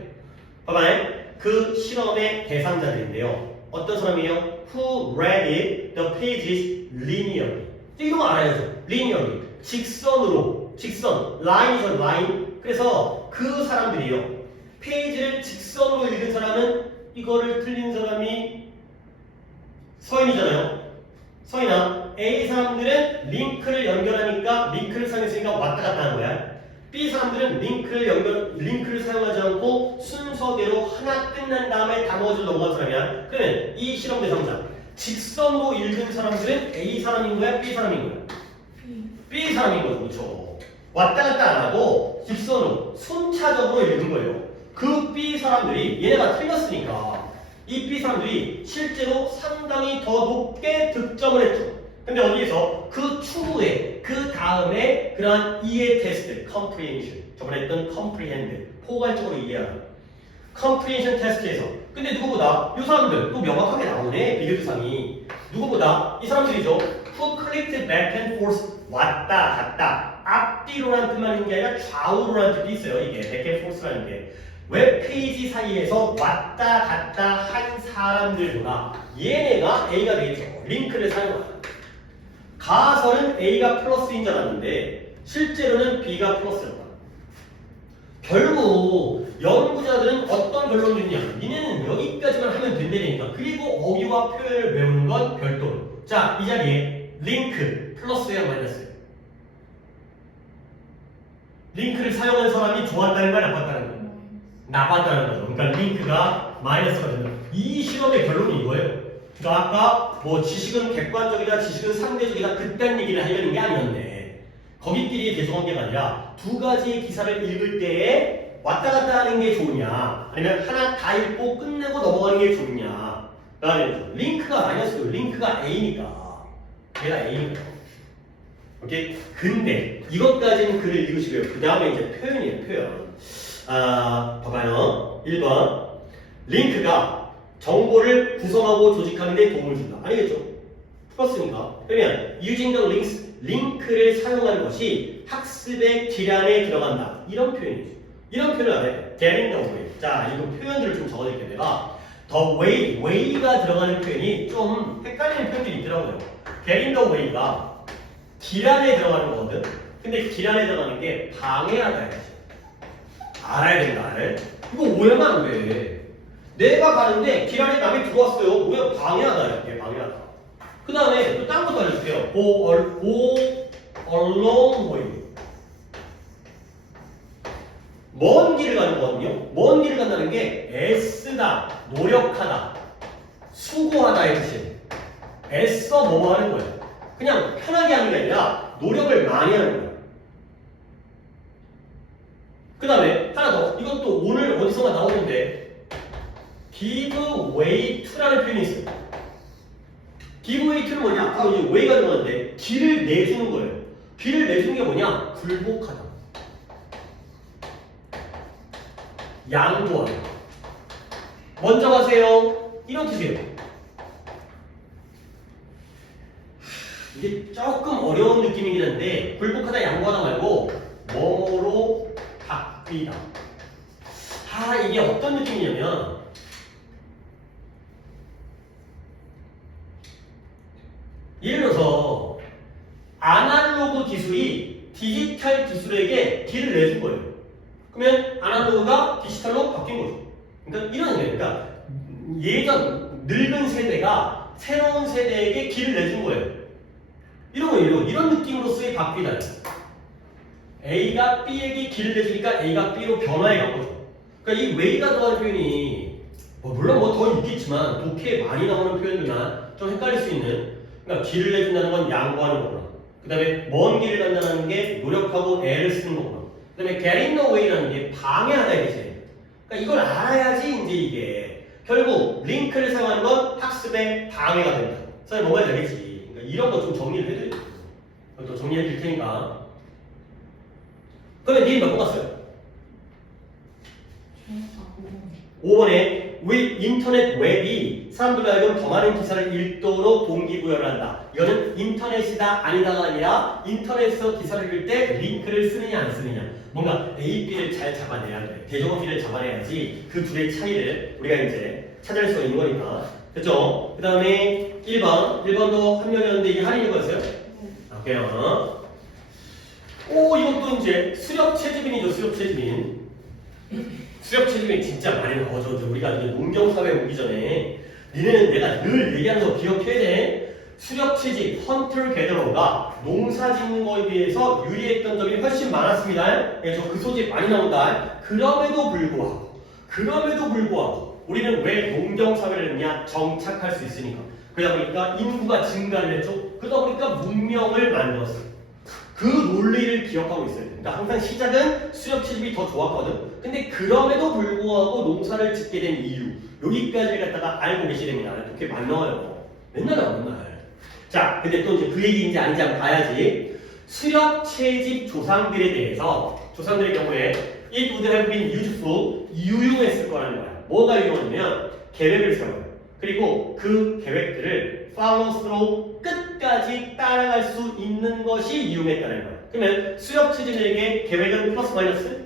봐봐요. 그 실험의 대상자들인데요. 어떤 사람이에요? Who read it, the pages linearly. 이런 거 알아야죠. linearly. 직선으로. 직선. line이죠, line. 그래서 그 사람들이요. 페이지를 직선으로 읽은 사람은 이거를 틀린 사람이 서인이잖아요. 서인아, A 사람들은 링크를 연결하니까 링크를 사용했으니까 왔다 갔다 하는 거야. B 사람들은 링크를 사용하지 않고 순서대로 하나 끝난 다음에 나머지를 넘어간 사람이야. 그러면 이 실험 대상자 직선으로 읽은 사람들은 A 사람인 거야, B 사람인 거야? B 사람인 거죠, 그렇죠? 왔다 갔다 안 하고 직선으로 순차적으로 읽은 거예요. 그 B 사람들이 얘네가 틀렸으니까 이 B 사람들이 실제로 상당히 더 높게 득점을 했죠. 근데 어디에서 그 추후에 그 다음에 그러한 이해 테스트, comprehension 저번에 했던 comprehend 포괄적으로 이해하는 comprehension 테스트에서 근데 누구보다 이 사람들 또 명확하게 나오네 비교 대상이 누구보다 이 사람들이죠. who clicked back and forth 왔다 갔다 앞뒤로라는 뜻만 있는 게 아니라 좌우로라는 뜻이 있어요. 이게 back and forth라는 게 웹페이지 사이에서 왔다 갔다 한 사람들보다 얘네가 A가 되겠죠. 링크를 사용하는 가설은 A가 플러스인 줄 알았는데 실제로는 B가 플러스였다. 결국 연구자들은 어떤 결론을 내냐 니네는 여기까지만 하면 된다니까. 그리고 어휘와 표현을 외우는 건 별도로. 자, 이 자리에 링크 플러스야 마이너스야? 링크를 사용한 사람이 좋았다는 말 나빴다는 거? 나빴다는 거죠. 그러니까 링크가 마이너스가 된다. 이 실험의 결론이 이거예요. 그러니까 아까 뭐 지식은 객관적이다, 지식은 상대적이다 그딴 얘기를 하려는 게 아니었네. 거기끼리 대조관계가 아니라 두 가지의 기사를 읽을 때에 왔다 갔다 하는 게 좋으냐 아니면 하나 다 읽고 끝내고 넘어가는 게 좋으냐. 그다음에 링크가 마이너스고 링크가 A니까 걔가 A니까. 오케이? 근데 이것까지는 글을 읽으시고요. 그 다음에 이제 표현이에요. 표현. 봐봐요. 1번 링크가 정보를 구성하고 조직하는 데 도움을 준다. 아니겠죠? 풀었으니까. 그러면 using the links, 링크를 사용하는 것이 학습의 기량에 들어간다. 이런 표현이죠. 이런 표현을 안 해. getting the way. 자, 이거 표현들을 좀 적어드릴게요. 내가 the way, way가 들어가는 표현이 좀 헷갈리는 표현들이 있더라고요. getting the way가 길 안에 들어가는 거거든. 근데 길 안에 들어가는 게 방해하다 해야지. 알아야 된다. 알아요? 이거 오해하면 안 돼. 내가 가는데 길 안에 남이 들어왔어요. 왜 방해하다 이렇게 방해하다. 그 다음에 또 딴 것도 알려줄게요. go along way. 먼 길을 가는 거거든요. 먼 길을 간다는 게 애쓰다, 노력하다, 수고하다의 뜻이에요. 애써 뭐뭐 하는 거예요. 그냥 편하게 하는 게 아니라 노력을 많이 하는 거예요. 그 다음에 하나 더. 이것도 오늘 어디선가 나오는데 give way to라는 표현이 있어요. give way to는 뭐냐? 아까 이제 way가 들어갔는데 길을 내주는 거예요. 길을 내주는 게 뭐냐? 굴복하다. 양보하다. 먼저 가세요. 이런 뜻이에요. 이게 조금 어려운 느낌이긴 한데 굴복하다 양보하다 말고 뭐뭐로 바뀌다. 이게 어떤 느낌이냐면 예를 들어서 아날로그 기술이 디지털 기술에게 길을 내준 거예요. 그러면 아날로그가 디지털로 바뀐 거죠. 그러니까 이런 거예요. 그러니까 예전 늙은 세대가 새로운 세대에게 길을 내준 거예요. 이런 거예요. 이런 느낌으로서의 바뀌다. A가 B에게 길을 내주니까 A가 B로 변화해 간 거죠. 그러니까 이 way가 들어가는 표현이 물론 더 있겠지만 독해에 많이 나오는 표현들만 좀 헷갈릴 수 있는, 그러니까 길을 내준다는 건 양보하는 거구나. 그 다음에 먼 길을 간다는 게 노력하고 애를 쓰는 거구나. 그 다음에 get in the way라는 게 방해하다 이제. 그러니까 이걸 알아야지 이제 이게 결국 링크를 사용하는 건 학습에 방해가 된다. 선생님 뭐가 되겠지. 그러니까 이런 거 좀 정리를 해드려요. 또 정리해 드릴 테니까. 그러면 니은 몇 번 갔어요? 5번에 왜 인터넷 웹이 사람들로 하여금 더 많은 기사를 읽도록 동기부여를 한다. 이거는 인터넷이다 아니다가 아니라 인터넷에서 기사를 읽을 때 링크를 쓰느냐 안 쓰느냐. 뭔가 A, B를 잘 잡아내야 돼. 대조건 B를 잡아내야지 그 둘의 차이를 우리가 이제 찾아낼 수가 있는 거니까. 됐죠? 그 다음에 1번도 한 명이었는데 이게 할인인 거였어요? 그냥 이것도 이제 수렵체집인이죠. 수렵체집인 진짜 많이 나오죠. 우리가 이제 농경사회 오기 전에 니네는 내가 늘 얘기하는 거 기억해야 돼. 수렵체집, 헌터 게더러가 농사 짓는 거에 비해서 유리했던 점이 훨씬 많았습니다. 그래서 그 소집 많이 나온다. 그럼에도 불구하고 우리는 왜 농경사회를 했냐? 정착할 수 있으니까. 그러다 보니까 인구가 증가를 했죠. 그러다 보니까 문명을 만들었어요. 그 논리를 기억하고 있어야 돼. 그러니까 항상 시작은 수렵채집이 더 좋았거든. 근데 그럼에도 불구하고 농사를 짓게 된 이유, 여기까지를 갖다가 알고 계시야 됩니다. 그렇게 많이 나와요. 맨날. 자, 근데 또 이제 그 얘기인지 아닌지 한번 봐야지. 수렵채집 조상들에 대해서 조상들의 경우에 it would have been useful, 유용했을 거라는 거야. 뭐가 유용하냐면 계획을 세워요. 그리고 그 계획들을 follow through, 끝까지 따라갈 수 있는 것이 유용했다는 거야. 그러면 수렵체질에게 계획은 플러스 마이너스?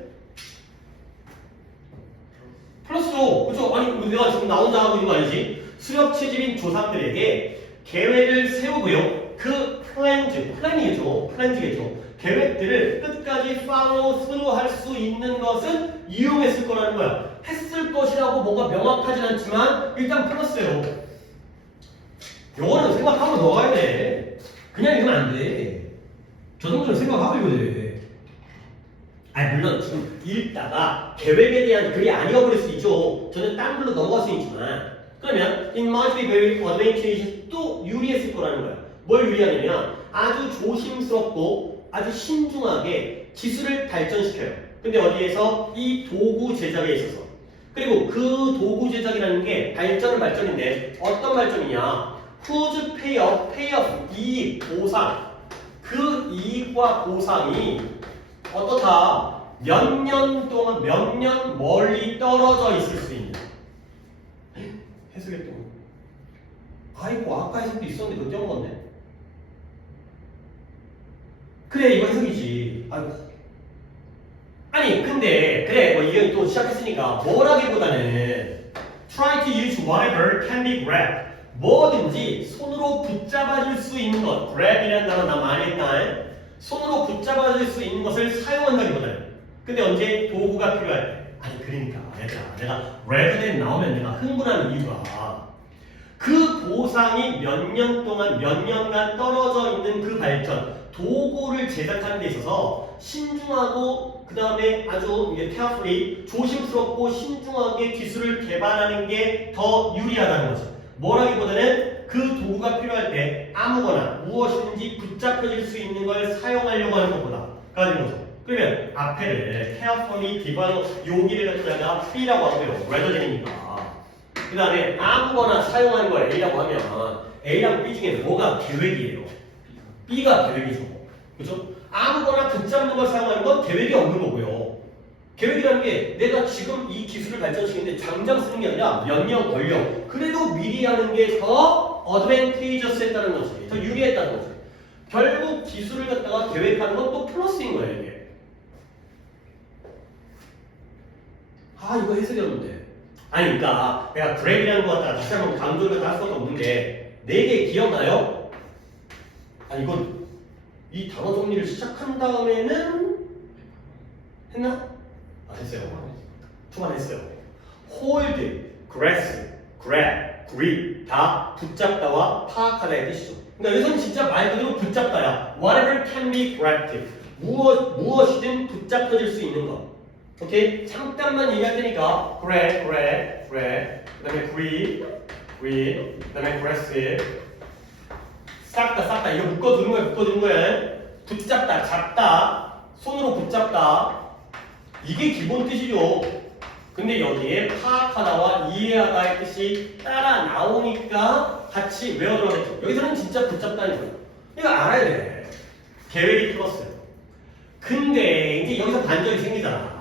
플러스로. 그렇죠? 아니 내가 지금 나 혼자 하고 있는 거 아니지? 수렵체질인 조상들에게 계획을 세우고요. 그 플랜이겠죠. 계획들을 끝까지 follow through 할 수 있는 것은 이용했을 거라는 거야. 했을 것이라고 뭔가 명확하진 않지만 일단 플러스예요. 요거는 생각하고 넣어야 돼. 그냥 읽으면 안 돼. 저 정도는 생각하고 읽어야 돼. 물론 지금 읽다가 계획에 대한 글이 아니어버릴 수 있죠. 저는 딴 글로 넘어갈 수 있지만 그러면 it might be very advantageous 또 유리했을 거라는 거야. 뭘 유리하냐면 아주 조심스럽고 아주 신중하게 기술을 발전시켜요. 근데 어디에서? 이 도구 제작에 있어서. 그리고 그 도구 제작이라는 게 발전인데 어떤 발전이냐? whose payoff, 이익, 보상. 그 이익과 보상이 어떻다? 몇 년 동안, 몇 년 멀리 떨어져 있을 수 있는. 해석했던 거. 아이고, 아까 해석도 있었는데 그거 떼먹었네. 그래, 이거 해석이지. 아이고. 아니, 근데, 그래, 이건 또 시작했으니까, 뭐라기보다는 try to use whatever can be grabbed. 뭐든지 손으로 붙잡아줄 수 있는 것. grab이라는 단어 나 많이 했다. 손으로 붙잡아줄 수 있는 것을 사용한다기보다는. 근데 언제? 도구가 필요할 때. 아니, 그러니까. 내가 redden 나오면 내가 흥분하는 이유가 그 보상이 몇 년 동안, 몇 년간 떨어져 있는 그 발전, 도구를 제작하는 데 있어서 신중하고 그 다음에 아주 carefully, 조심스럽고 신중하게 기술을 개발하는 게 더 유리하다는 거죠. 뭐라기보다는 그 도구가 필요할 때 아무거나 무엇이든지 붙잡혀질 수 있는 걸 사용하려고 하는 것보다 가진 거죠. 그러면 앞에를 carefully 기반 용기를 갖다가 B라고 하고요. rather이니까. 그 다음에 아무거나 사용하는 걸 A라고 하면 A랑 B 중에 뭐가 계획이에요? B가 계획이죠. 그죠? 아무거나 붙잡는 걸 사용하는 건 계획이 없는 거고요. 계획이라는 게 내가 지금 이 기술을 발전시키는데 당장 쓰는 게 아니라 몇 년 걸려. 그래도 미리 하는 게 더 어드밴티저스했다는 거지. 더 유리했다는 거지. 결국 기술을 갖다가 계획하는 건 또 플러스인 거예요, 이게. 아, 이거 해석이 없는데. 아니, 그러니까 내가 그랩이라는 거 갖다가 다시 한번 강조를 할 수밖에 없는데 4개 기억나요? 아, 이건 이 단어 정리를 시작한 다음에는 했나? 아, 했어요. 투만했어요. hold, grasp, grab, grip 다 붙잡다와 파악하다의 뜻이죠. 그러니까 여기서는 진짜 말 그대로 붙잡다야. Whatever can be grabbed. 무엇이든 붙잡혀질 수 있는 것. 오케이? 잠깐만 얘기할 테니까 grab, grab, grab 그 다음에 grip, grip 그 다음에 grasp 싹 다 이거 묶어두는 거야, 묶어두는 거야. 붙잡다, 잡다, 손으로 붙잡다 이게 기본 뜻이죠. 근데 여기에 파악하다와 이해하다의 뜻이 따라 나오니까 같이 외워들어야겠죠. 여기서는 진짜 붙잡다는 거예요. 이거 알아야 돼. 계획이 플러스예요. 근데 이제 여기서 반전이 생기잖아.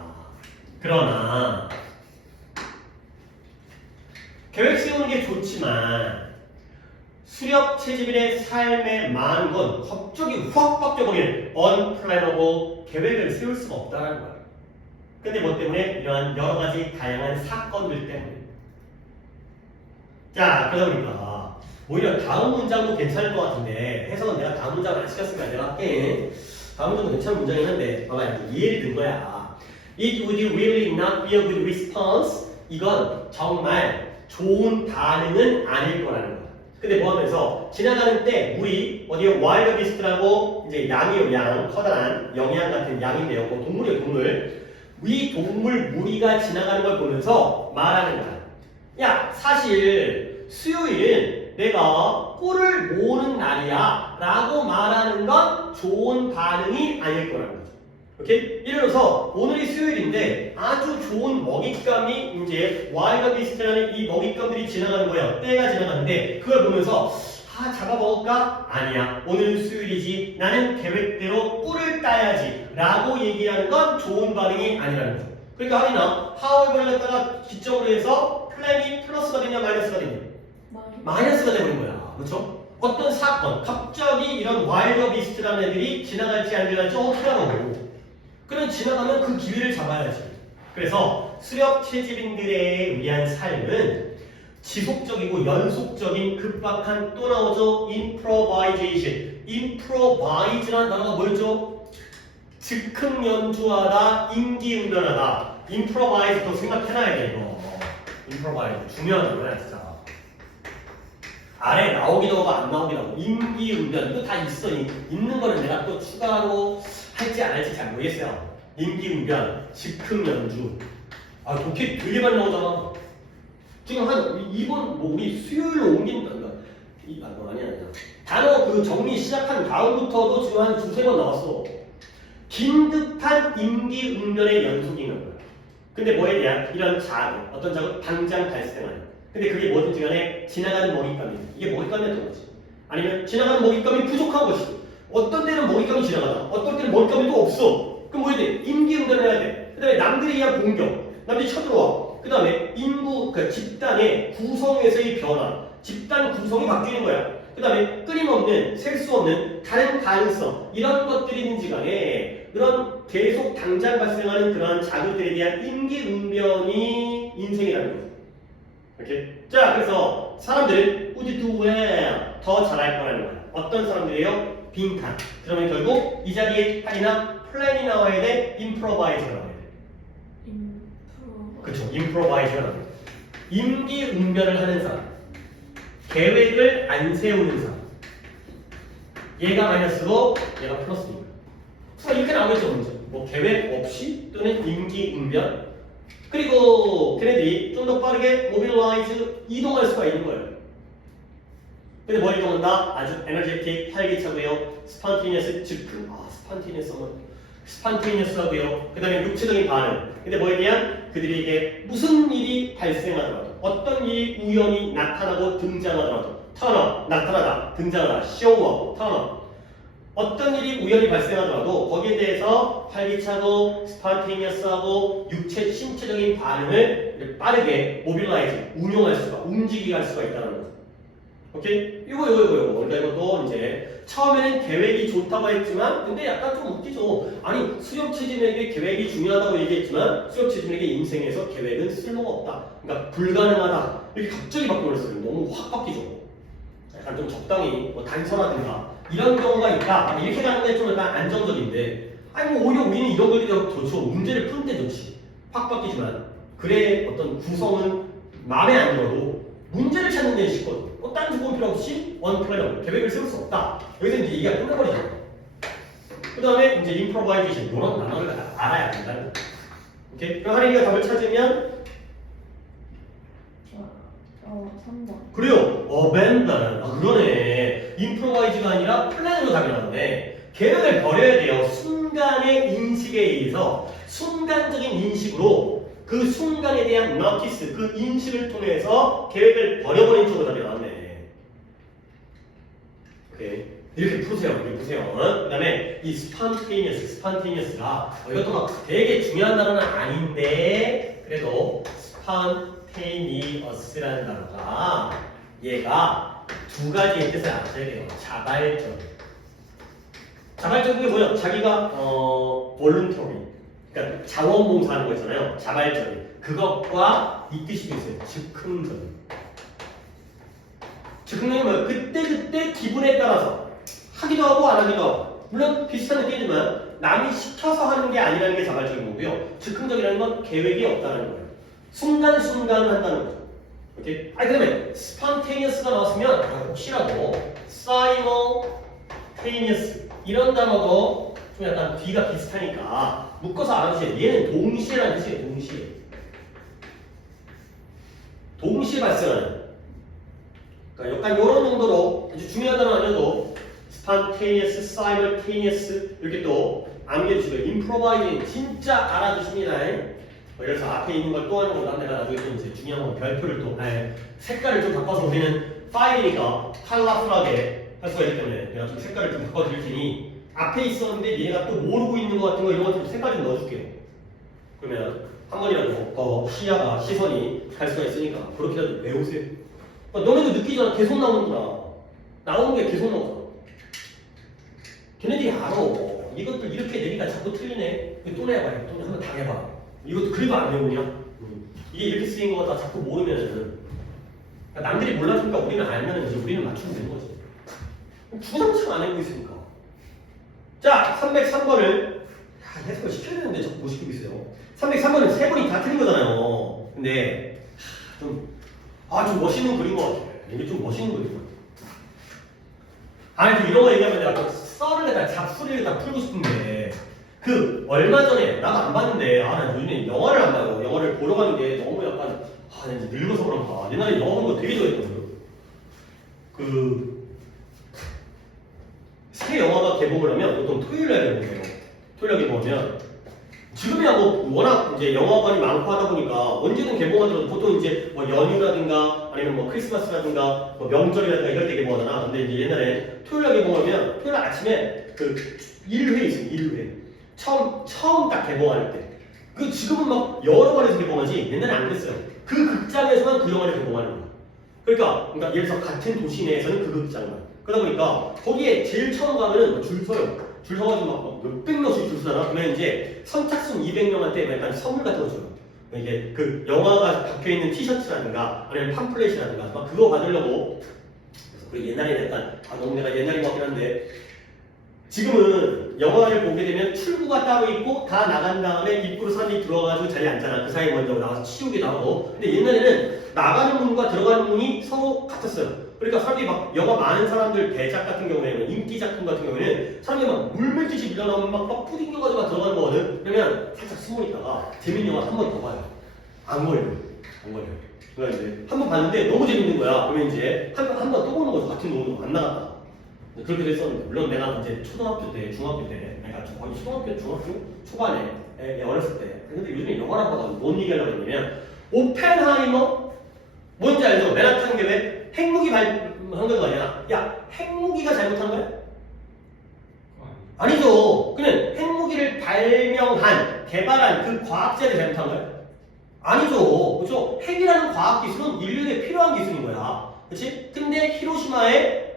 그러나 계획 세우는 게 좋지만 수렵 채집인의 삶에 많은 건 갑자기 확 바뀌어버리는 unplannable 계획을 세울 수가 없다는 거야. 근데 뭐 때문에? 이러한 여러 가지 다양한 사건들 때문에. 자, 그러다 보니까 오히려 다음 문장도 괜찮을 것 같은데 해석은 내가 다음 문장을 안 시켰으니까 내가 할게. 다음 문장도 괜찮은 문장이긴 한데 봐봐, 이해를 든 거야. It would really not be a good response. 이건 정말 좋은 반응은 아닐 거라는 거야. 근데 뭐 하면서 지나가는 때 물이 어디에 와일드 비스트라고 이제 양이요, 양, 커다란 영양 같은 양인데요. 뭐 동물이요, 동물. 이 동물 무리가 지나가는 걸 보면서 말하는 거야. 야, 사실 수요일은 내가 꿀을 모으는 날이야 라고 말하는 건 좋은 반응이 아닐 거라는 거죠. 오케이? 예를 들어서 오늘이 수요일인데 아주 좋은 먹잇감이 이제 와일드 비스트라는 이 먹잇감들이 지나가는 거예요. 때가 지나가는데 그걸 보면서 아, 잡아먹을까? 아니야. 오늘은 수요일이지. 나는 계획대로 꿀을 따야지. 라고 얘기하는 건 좋은 반응이 아니라는 거죠. 그러니까 하리나, however를 갖다가 기점으로 해서 플랜이 플러스가 되냐, 마이너스가 되냐? 마이너스가 되는 거야. 그렇죠? 어떤 사건, 갑자기 이런 와일드 비스트라는 애들이 지나갈지 안 지나갈지 어떻게 하라고. 그럼 지나가면 그 기회를 잡아야지. 그래서 수렵 채집인들에 위한 삶은 지속적이고 연속적인 급박한 또 나오죠. improvisation. improvise라는 단어가 뭐였죠? 즉흥 연주하다, 임기응변하다. improvise도 생각해놔야 돼 이거. improvise 중요한 단어야 진짜. 아래 나오기도 하고 안 나오기도 하고 임기응변 이거 다 있어. 있는 거는 내가 또 추가로 할지 안 할지 잘 모르겠어요. 임기응변, 즉흥 연주. 아 독해 되게 많이 나오잖아. 지금 한 이번 뭐 우리 수요일로 옮긴다. 아니야. 단어 그 정리 시작한 다음부터도 지금 한 두세 번 나왔어. 긴급한 임기응변의 연속인 거야. 근데 뭐에 대한 이런 자극, 어떤 자극 당장 발생하는. 근데 그게 뭐든지 간에 지나가는 먹잇감이 이게 먹잇감이었던 거지. 아니면 지나가는 먹잇감이 부족한 것이. 어떤 때는 먹잇감이 지나가다. 어떤 때는 먹잇감이 또 없어. 그럼 뭐 해야 돼? 임기응변을 해야 돼. 그 다음에 남들에 의한 공격. 남들이 쳐들어와. 그 다음에 인구, 그러니까 집단의 구성에서의 변화, 집단 구성이 바뀌는 거야. 그 다음에 끊임없는, 셀 수 없는 다른 가능성, 이런 것들이든지 간에 그런 계속 당장 발생하는 그런 자극들에 대한 임기응변이 인생이라는 거죠. 이렇게. 자, 그래서 사람들은 would do well, 더 잘할 거라는 거야. 어떤 사람들이에요? 빈칸. 그러면 결국 이 자리에 할이나 플랜이 나와야 돼, improvise가 나와야 돼. 그쵸, improvise가 임기응변을 하는 사람, 계획을 안 세우는 사람. 얘가 마이너스고 얘가 플러스니까. 이렇게 나오겠죠, 문제. 뭐 계획 없이 또는 임기응변. 그리고 걔네들이 좀 더 빠르게 mobilize, 이동할 수가 있는 거예요. 근데 뭐 이동한다? 아주 에너제틱, 활기차고요. spontaneous, 즉흥. 스판테니어스하고요. 그 다음에 육체적인 반응. 근데 뭐에 대한 그들에게 무슨 일이 발생하더라도 어떤 일이 우연히 나타나고 등장하더라도 턴업, 나타나다, 등장하다, 쇼업, 턴업 어떤 일이 우연히 발생하더라도 거기에 대해서 활기차고 스판테니어스하고 신체적인 반응을 빠르게 모빌라이즈, 운용할 수가, 움직이게 할 수가 있다는 거죠. 오케이? 이거. 그러니까 이것도 이제 처음에는 계획이 좋다고 했지만 근데 약간 좀 웃기죠. 아니 수렵체질에게 계획이 중요하다고 얘기했지만 수렵체질에게 인생에서 계획은 쓸모가 없다. 그러니까 불가능하다. 이렇게 갑자기 바뀌어버렸어요. 너무 확 바뀌죠. 약간 좀 적당히 뭐 단서라든가 이런 경우가 있다. 이렇게 가는 게 좀 약간 안정적인데 아니 뭐 오히려 우리는 이런 것들이 더 좋죠. 문제를 푸는 데 좋지. 확 바뀌지만 글의 어떤 구성은 마음에 안 들어도 문제를 찾는 데는 쉽거든. 딴 조건 필요 없이 원플랜 계획을 세울 수 없다. 여기서 이제 얘기가 끝나버리잖아. 그 다음에 이제 improvisation 이런 단어를 알아야 된다는 거야. 오케이? 그럼 하린이가 답을 찾으면 3번. 그래요. abandon. 아 그러네. improvise가 아니라 플랜으로 답이 나오네. 계획을 버려야 돼요. 순간의 인식에 의해서 순간적인 인식으로 그 순간에 대한 notice, 그 인식을 통해서 계획을 버려버린 쪽으로 답이 나왔네. 오케이. 이렇게 푸세요. 그 다음에 이 spontaneous가 이것도 막 되게 중요한 단어는 아닌데 그래도 spontaneous라는 단어가 얘가 두 가지의 뜻을 아셔야 돼요. 자발적. 자발적인 게 뭐예요? 자기가 voluntary. 그러니까 자원봉사하는 거 있잖아요. 자발적인. 그것과 이 뜻이 있어요. 즉흥적인. 즉흥적인 뭐예요? 그때 기분에 따라서 하기도 하고 안 하기도 하고. 물론 비슷한 느낌이지만 남이 시켜서 하는 게 아니라는 게 자발적인 거고요. 즉흥적이라는 건 계획이 없다는 거예요. 순간순간 한다는 거죠. 오케이? 그 다음에 spontaneous가 나왔으면 혹시라도 simultaneous 이런 단어도 좀 약간 뒤가 비슷하니까 묶어서 알아두세요. 얘는 동시에라는 뜻이에요. 동시에 발생하는. 그러니까 약간 이런 정도로 아주 중요한 단어 아니어도 spontaneous, simultaneous 이렇게 또 암기해주시고요. improvising 진짜 알아두십니다. 그래서 앞에 있는 걸 또 하는 거보다 내가 나중에 좀 이제 중요한 건 별표를 또 색깔을 좀 바꿔서 우리는 파일이니까 컬러풀하게 할 수가 있기 때문에 내가 좀 색깔을 좀 바꿔드릴 테니 앞에 있었는데 얘가 또 모르고 있는 것 같은 거 이런 것들 색깔 좀 넣어줄게요. 그러면 한 번이라도 더 시선이 갈 수가 있으니까 그렇게라도 외우세요. 너네도 느끼잖아. 계속 나오는구나. 나오는 게 계속 나오잖아. 걔네들이 알아. 이것들 이렇게 내니까 자꾸 틀리네. 또 내봐요. 또 한번 당해봐. 이것도 그래도 안 외우냐? 이게 이렇게 쓰인 거다 자꾸 모르면은 그러니까 남들이 몰라주니까 우리는 알면은 이제 우리는 맞추면 되는 거지. 주구장창 안 해보고 있으니까. 자, 303번을 해석을 시켜야 되는데 자꾸 못 시키고 있어요. 303번은 세 번이 다 틀린 거잖아요. 근데 좀 멋있는 그림 것 같아. 이게 좀 멋있는 그림 것 같아. 아니 이런 거 얘기하면 내가 썰을 내가 잡수리를 다 풀고 싶은데 얼마 전에 나도 안 봤는데 나 요즘에 영화를 안 봐요. 영화를 보러 가는 게 너무 약간 이제 늙어서 그런가. 옛날에 영화 보는 거 되게 좋아했거든요. 새 영화가 개봉을 하면 보통 토요일날 개봉해요. 토요일날 개봉하면 지금이야 뭐 워낙 이제 영화관이 많고 하다 보니까 언제든 개봉하더라도 보통 이제 뭐 연휴라든가 아니면 뭐 크리스마스라든가 뭐 명절이라든가 이럴 때 개봉하잖아. 근데 이제 옛날에 토요일날 개봉하면 토요일 아침에 1회 있어요. 1회. 처음 딱 개봉할 때. 지금은 막 여러 관에서 개봉하지 옛날에 안 그랬어요. 그 극장에서만 그 영화를 개봉하는 거야. 그러니까 예를 들어서 같은 도시 내에서는 그 극장만. 그러다 보니까 거기에 제일 처음 가면은 줄 서요. 줄 서가지고 막 몇백 명씩 줄 서잖아. 그러면 이제 선착순 200명한테 약간 선물 같은 거 줘요. 이게 그 영화가 박혀있는 티셔츠라든가 아니면 팜플렛이라든가 막 그거 받으려고. 그래서 옛날에는 약간 너무 내가 옛날인 것 같긴 한데 지금은 영화를 보게 되면 출구가 따로 있고 다 나간 다음에 입구로 사람들이 들어가가지고 자리에 앉잖아. 그 사이에 먼저 나와서 치우기도 하고. 근데 옛날에는 나가는 문과 들어가는 문이 서로 같았어요. 그러니까 사람들이 막 영화 많은 사람들 대작 같은 경우에는 인기 작품 같은 경우에는 사람들이 막 물밀듯이 밀려나면 막 부딩겨가지고 막 들어가는 거거든. 그러면 살짝 숨어 있다가 재밌는 영화 한 번 더 봐요. 안 걸려요. 그러니까 이제 한 번 봤는데 너무 재밌는 거야. 그러면 이제 한 번 또 보는 거죠. 같은 노는 안 나갔다. 그렇게 됐었는데 물론 내가 이제 초등학교 때, 중학교 때, 그러니까 거의 초등학교, 중학교 초반에 어렸을 때. 근데 요즘에 영화를 봐가지고 뭔 얘기하려고 했냐면 오펜하이머 뭔지 알죠? 맨하탄 계획 핵무기 발명한 거 아니야? 야 핵무기가 잘못한 거야? 개발한 그 과학자들이 잘못한 거예요? 아니죠. 그렇죠? 핵이라는 과학 기술은 인류에 필요한 기술인 거야. 그렇지? 근데 히로시마에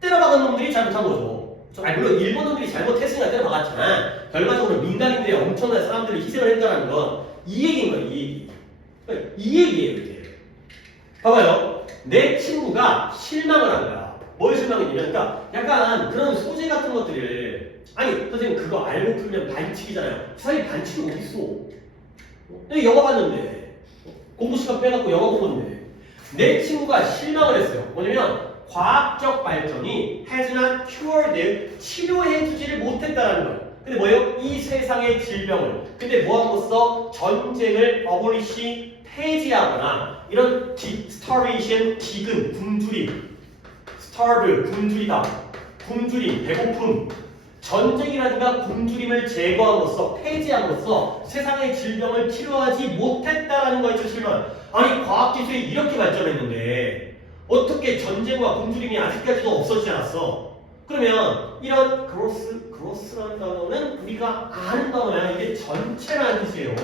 때려박은 놈들이 잘못한 거죠. 그렇죠? 아니, 물론 일본 놈들이 잘못했으니까 때려박았지만 결과적으로 민간인들이 엄청난 사람들이 희생을 했다는 건 이 얘기인 거예요. 이 얘기. 이 얘기예요. 이게. 봐봐요. 내 친구가 실망을 한 거야. 뭘 실망했냐면 그러니까 약간 그런 소재 같은 것들을 아니 선생님 그거 알고 풀면 반칙이잖아요. 사실 반칙이 어딨어. 내가 영어 봤는데 공부 시간 빼갖고 영어 본 건데 내 친구가 실망을 했어요. 뭐냐면 과학적 발전이 has not cured 치료해주지를 못했다라는 거예요. 근데 뭐예요? 이 세상의 질병을 근데 뭐함으로써 전쟁을 abolish 폐지하거나 이런 starvation 기근 굶주림 starve 굶주리다 굶주림 배고픔 전쟁이라든가 굶주림을 제거함으로써 폐지함으로써 세상의 질병을 치료하지 못했다라는 거였죠. 실망. 아니 과학기술이 이렇게 발전했는데 어떻게 전쟁과 굶주림이 아직까지도 없어지지 않았어? 그러면 이런 그로스라는 단어는 우리가 아는 단어야. 이게 전체라는 뜻이에요.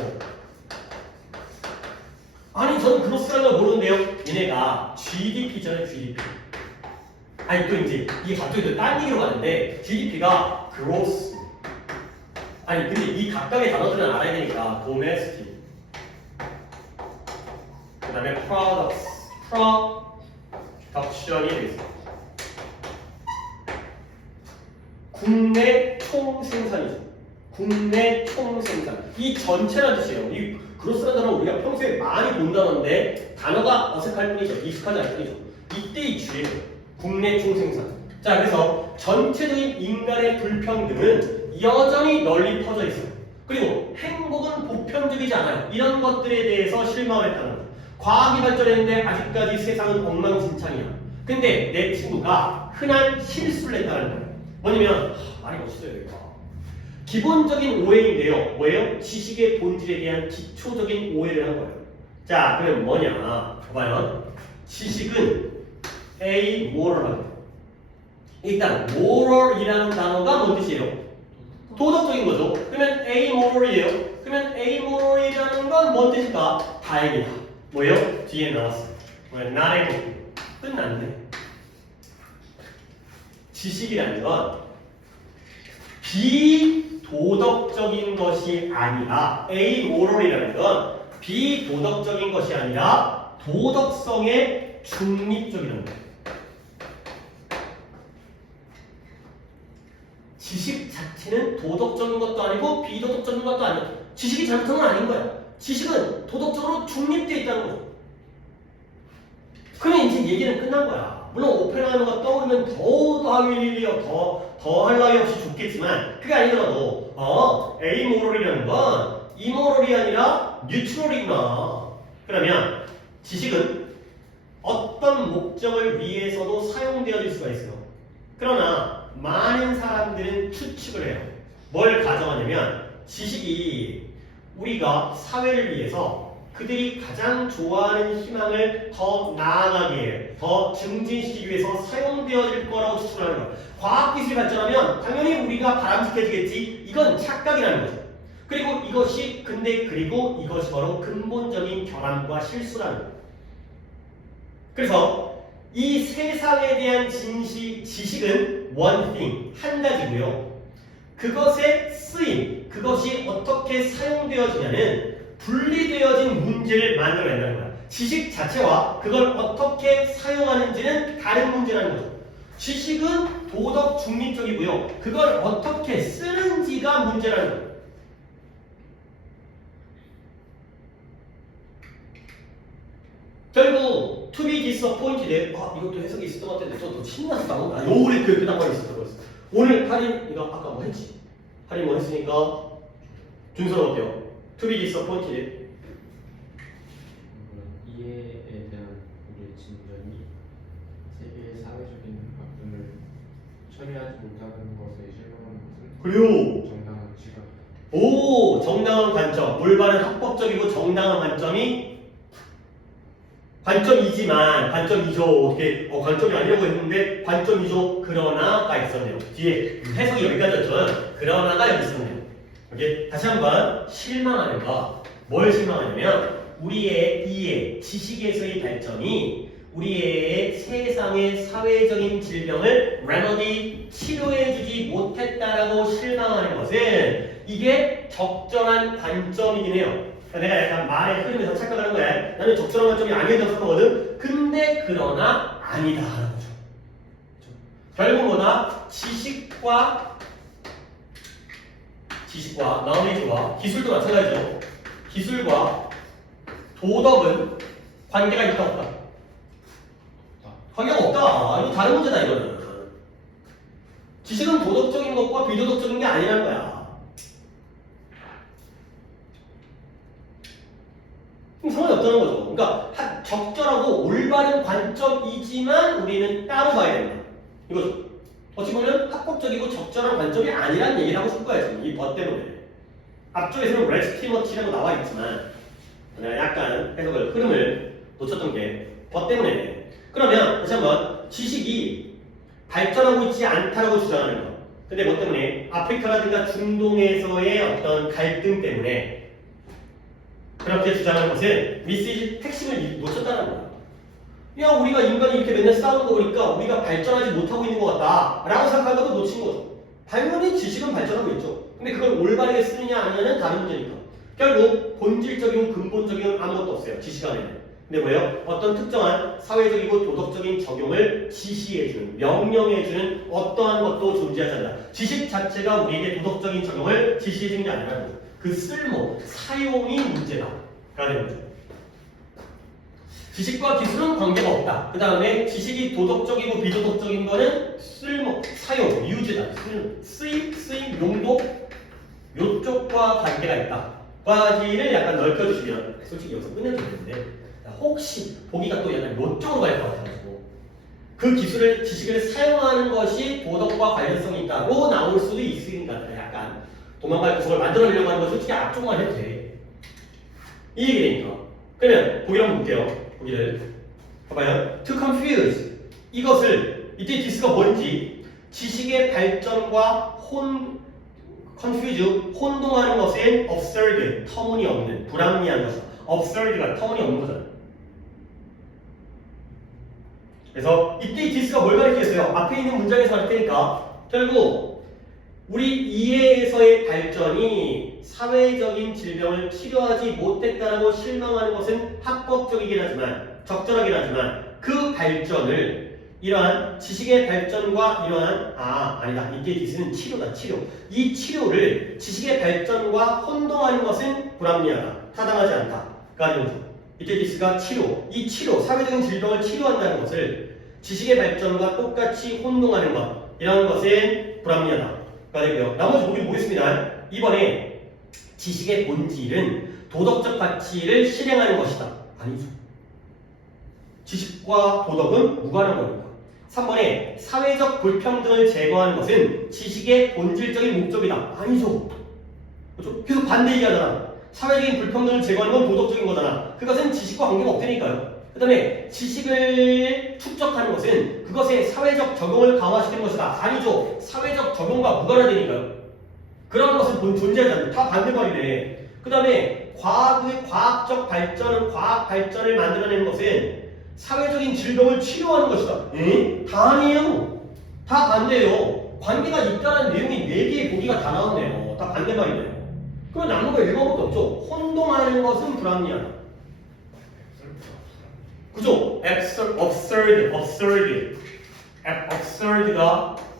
아니 저는 그로스라는 걸 모르는데요. 얘네가 GDP잖아요. GDP. 아니 또 이제 이게 갑자기 또 딴 얘기로 가는데 GDP가 gross 아니 근데 이 각각의 단어들은 알아야 되니까 domestic 그 다음에 production이 되겠어. 국내 총생산이죠. 국내 총생산 이 전체라는 뜻이에요. 이 gross라는 단어는 우리가 평소에 많이 본 단어인데 단어가 어색할 뿐이죠. 익숙하지 않을 뿐이죠. 이때 이 주의예요. 국내 총생산. 자, 그래서 전체적인 인간의 불평등은 여전히 널리 퍼져 있어요. 그리고 행복은 보편적이지 않아요. 이런 것들에 대해서 실망을 했다는 거예요. 과학이 발전했는데 아직까지 세상은 엉망진창이야. 근데 내 친구가 흔한 실수를 했다는 거예요. 뭐냐면 말이 멋있어요. 여기가. 기본적인 오해인데요. 뭐예요? 지식의 본질에 대한 기초적인 오해를 한 거예요. 자, 그럼 뭐냐? 봐봐요. 지식은 amoral하다. 일단 moral이라는 단어가 뭔 뜻이에요? 도덕적인 거죠. 그러면 amoral이에요. 그러면 amoral이라는 건 뭔 뜻일까? 다행이다. 뭐예요? 뒤에 나왔어. 뭐야? not able. 끝났네. 지식이라는 건 비도덕적인 것이 아니라 amoral이라는 건 비도덕적인 것이 아니라 도덕성의 중립적이라는 거예요. 지식 자체는 도덕적인 것도 아니고 비도덕적인 것도 아니고 지식이 잘못한 건 아닌 거야. 지식은 도덕적으로 중립되어 있다는 거죠. 그러면 이제 얘기는 끝난 거야. 물론 오펜하이머가 떠오르면 더 할 나위 없이 좋겠지만 그게 아니더라도 에이모럴이라는 건 이모럴이 아니라 뉴트럴이구나. 그러면 지식은 어떤 목적을 위해서도 사용되어질 수가 있어요. 그러나 많은 사람들은 추측을 해요. 뭘 가정하냐면 지식이 우리가 사회를 위해서 그들이 가장 좋아하는 희망을 더 나아가게 해요. 더 증진시키기 위해서 사용되어질 거라고 추측을 하는 거예요. 과학기술이 발전하면 당연히 우리가 바람직해지겠지. 이건 착각이라는 거죠. 그리고 이것이 바로 근본적인 결함과 실수라는 거예요. 그래서 이 세상에 대한 지식은 one thing, 한 가지고요. 그것의 쓰임, 그것이 어떻게 사용되어지냐는 분리되어진 문제를 만들어낸다는 거야. 지식 자체와 그걸 어떻게 사용하는지는 다른 문제라는 거죠. 지식은 도덕 중립적이고요. 그걸 어떻게 쓰는지가 문제라는 거예요. 결국 to be disappointed 이것도 해석이 있었던 것 같은데 또 신나서 나온 거야. 요번에 그 단말이 있었던 거였어. 오늘 할인 이거 아까 뭐 했지? 할인 뭐 했으니까 준서는 어때요? to be disappointed 이해에 대한 우리의 진전이 세계의 사회적인 학문을 처리하지 못하는 것에 실망하는 것은 그래요. 정당한 시각. 오 정당한 관점 올바른 합법적이고 정당한 관점이지만 관점이죠. 어떻게 관점이 아니라고 했는데 관점이죠. 그러나가 있었네요. 뒤에 해석이 여기까지였죠. 그러나가 여기 있었네요. 오케이? 다시 한번 실망하는 거. 뭘 실망하냐면 우리의 이해, 지식에서의 발전이 우리의 세상의 사회적인 질병을 레머디 치료해주지 못했다라고 실망하는 것은 이게 적절한 관점이긴 해요. 내가 약간 말의 흐름에서 착각하는 거야. 나는 적절한 관점이 아니라고 생각하거든. 근데 그러나 아니다라는 거죠. 결국 뭐다? 지식과 knowledge와 기술도 마찬가지죠. 기술과 도덕은 관계가 있다 없다? 관계가 없다. 이거 다른 문제다 이거는. 지식은 도덕적인 것과 비도덕적인 게 아니라는 거야. 상관이 없다는 거죠. 그러니까 적절하고 올바른 관점이지만 우리는 따로 봐야 된다. 이거죠. 어찌 보면 합법적이고 적절한 관점이 아니라는 얘기를 하고 싶은 거야 지금 이 법 때문에. 앞쪽에서는 레지티머티라고 나와 있지만 내가 약간 해석을 흐름을 놓쳤던 게 법 때문에. 그러면 다시 한번 지식이 발전하고 있지 않다라고 주장하는 거. 근데 뭐 때문에? 아프리카라든가 중동에서의 어떤 갈등 때문에 그렇게 주장하는 것은 메시지 핵심을 놓쳤다는 거야. 야, 우리가 인간이 이렇게 맨날 싸우는 거 보니까 우리가 발전하지 못하고 있는 것 같다 라고 생각하는 것도 놓친 거죠. 당연히 지식은 발전하고 있죠. 근데 그걸 올바르게 쓰느냐 아니냐는 다른 문제니까. 결국 본질적이고 근본적인 아무것도 없어요. 지식 안에는. 근데 뭐예요? 어떤 특정한 사회적이고 도덕적인 적용을 지시해주는, 명령해주는 어떠한 것도 존재하지 않는다. 지식 자체가 우리에게 도덕적인 적용을 지시해주는 게 아니라는 거죠. 그 쓸모, 사용이 문제다. 라는 거죠. 지식과 기술은 관계가 없다. 그 다음에 지식이 도덕적이고 비도덕적인 거는 쓸모, 사용, 유지다. 쓰임, 용도, 요쪽과 관계가 있다. 까지를 약간 넓혀주시면 솔직히 여기서 끝내도 되는데 혹시 보기가 또 약간 요쪽으로 갈 것 같아가지고 그 기술을, 지식을 사용하는 것이 도덕과 관련성이 있다고 나올 수도 있으니까 약간 도망갈 구석을 만들어내려고 하는 건 솔직히 앞쪽만 해도 돼. 이 얘기니까. 그러면 보기를 한번 볼게요. 보기를 봐봐요. To confuse 이것을 이때 디스가 뭔지 지식의 발전과 confuse 혼동하는 것은 absurd 터무니없는 불합리한 것이다. absurd가 터무니없는 거잖아. 그래서 이때 디스가 뭘 가리키겠어요? 앞에 있는 문장에서 가릴 테니까 결국 우리 이해에서의 발전이 사회적인 질병을 치료하지 못했다라고 실망하는 것은 합법적이긴 하지만 적절하긴 하지만 그 발전을 이러한 지식의 발전과 이러한 아니다. 이때 디스는 치료다. 치료. 이 치료를 지식의 발전과 혼동하는 것은 불합리하다. 타당하지 않다. 그러니까 이때 디스가 치료. 이 치료, 사회적인 질병을 치료한다는 것을 지식의 발전과 똑같이 혼동하는 것. 이런 것은 불합리하다. 되고요. 나머지 보기 보겠습니다. 이번에 지식의 본질은 도덕적 가치를 실행하는 것이다. 아니죠. 지식과 도덕은 무관한 겁니다. 3번에 사회적 불평등을 제거하는 것은 지식의 본질적인 목적이다. 아니죠. 그렇죠? 계속 반대 얘기하잖아. 사회적인 불평등을 제거하는 건 도덕적인 거잖아. 그것은 지식과 관계가 없다니까요. 그 다음에 지식을 축적하는 것은 그것의 사회적 적용을 강화시키는 것이다. 아니죠. 사회적 적용과 무관하다니까요. 그런 것은 존재하지 않는다. 다 반대말이네. 그 다음에 과학적 발전은 과학 발전을 만들어내는 것은 사회적인 질병을 치료하는 것이다. 다 아니에요. 다 반대예요. 관계가 있다는 내용이 4개의 보기가 다 나왔네요. 다 반대말이네요. 그러면 남는 거 1번밖에 없죠. 혼동하는 것은 불합리하다. 그죠? absurd가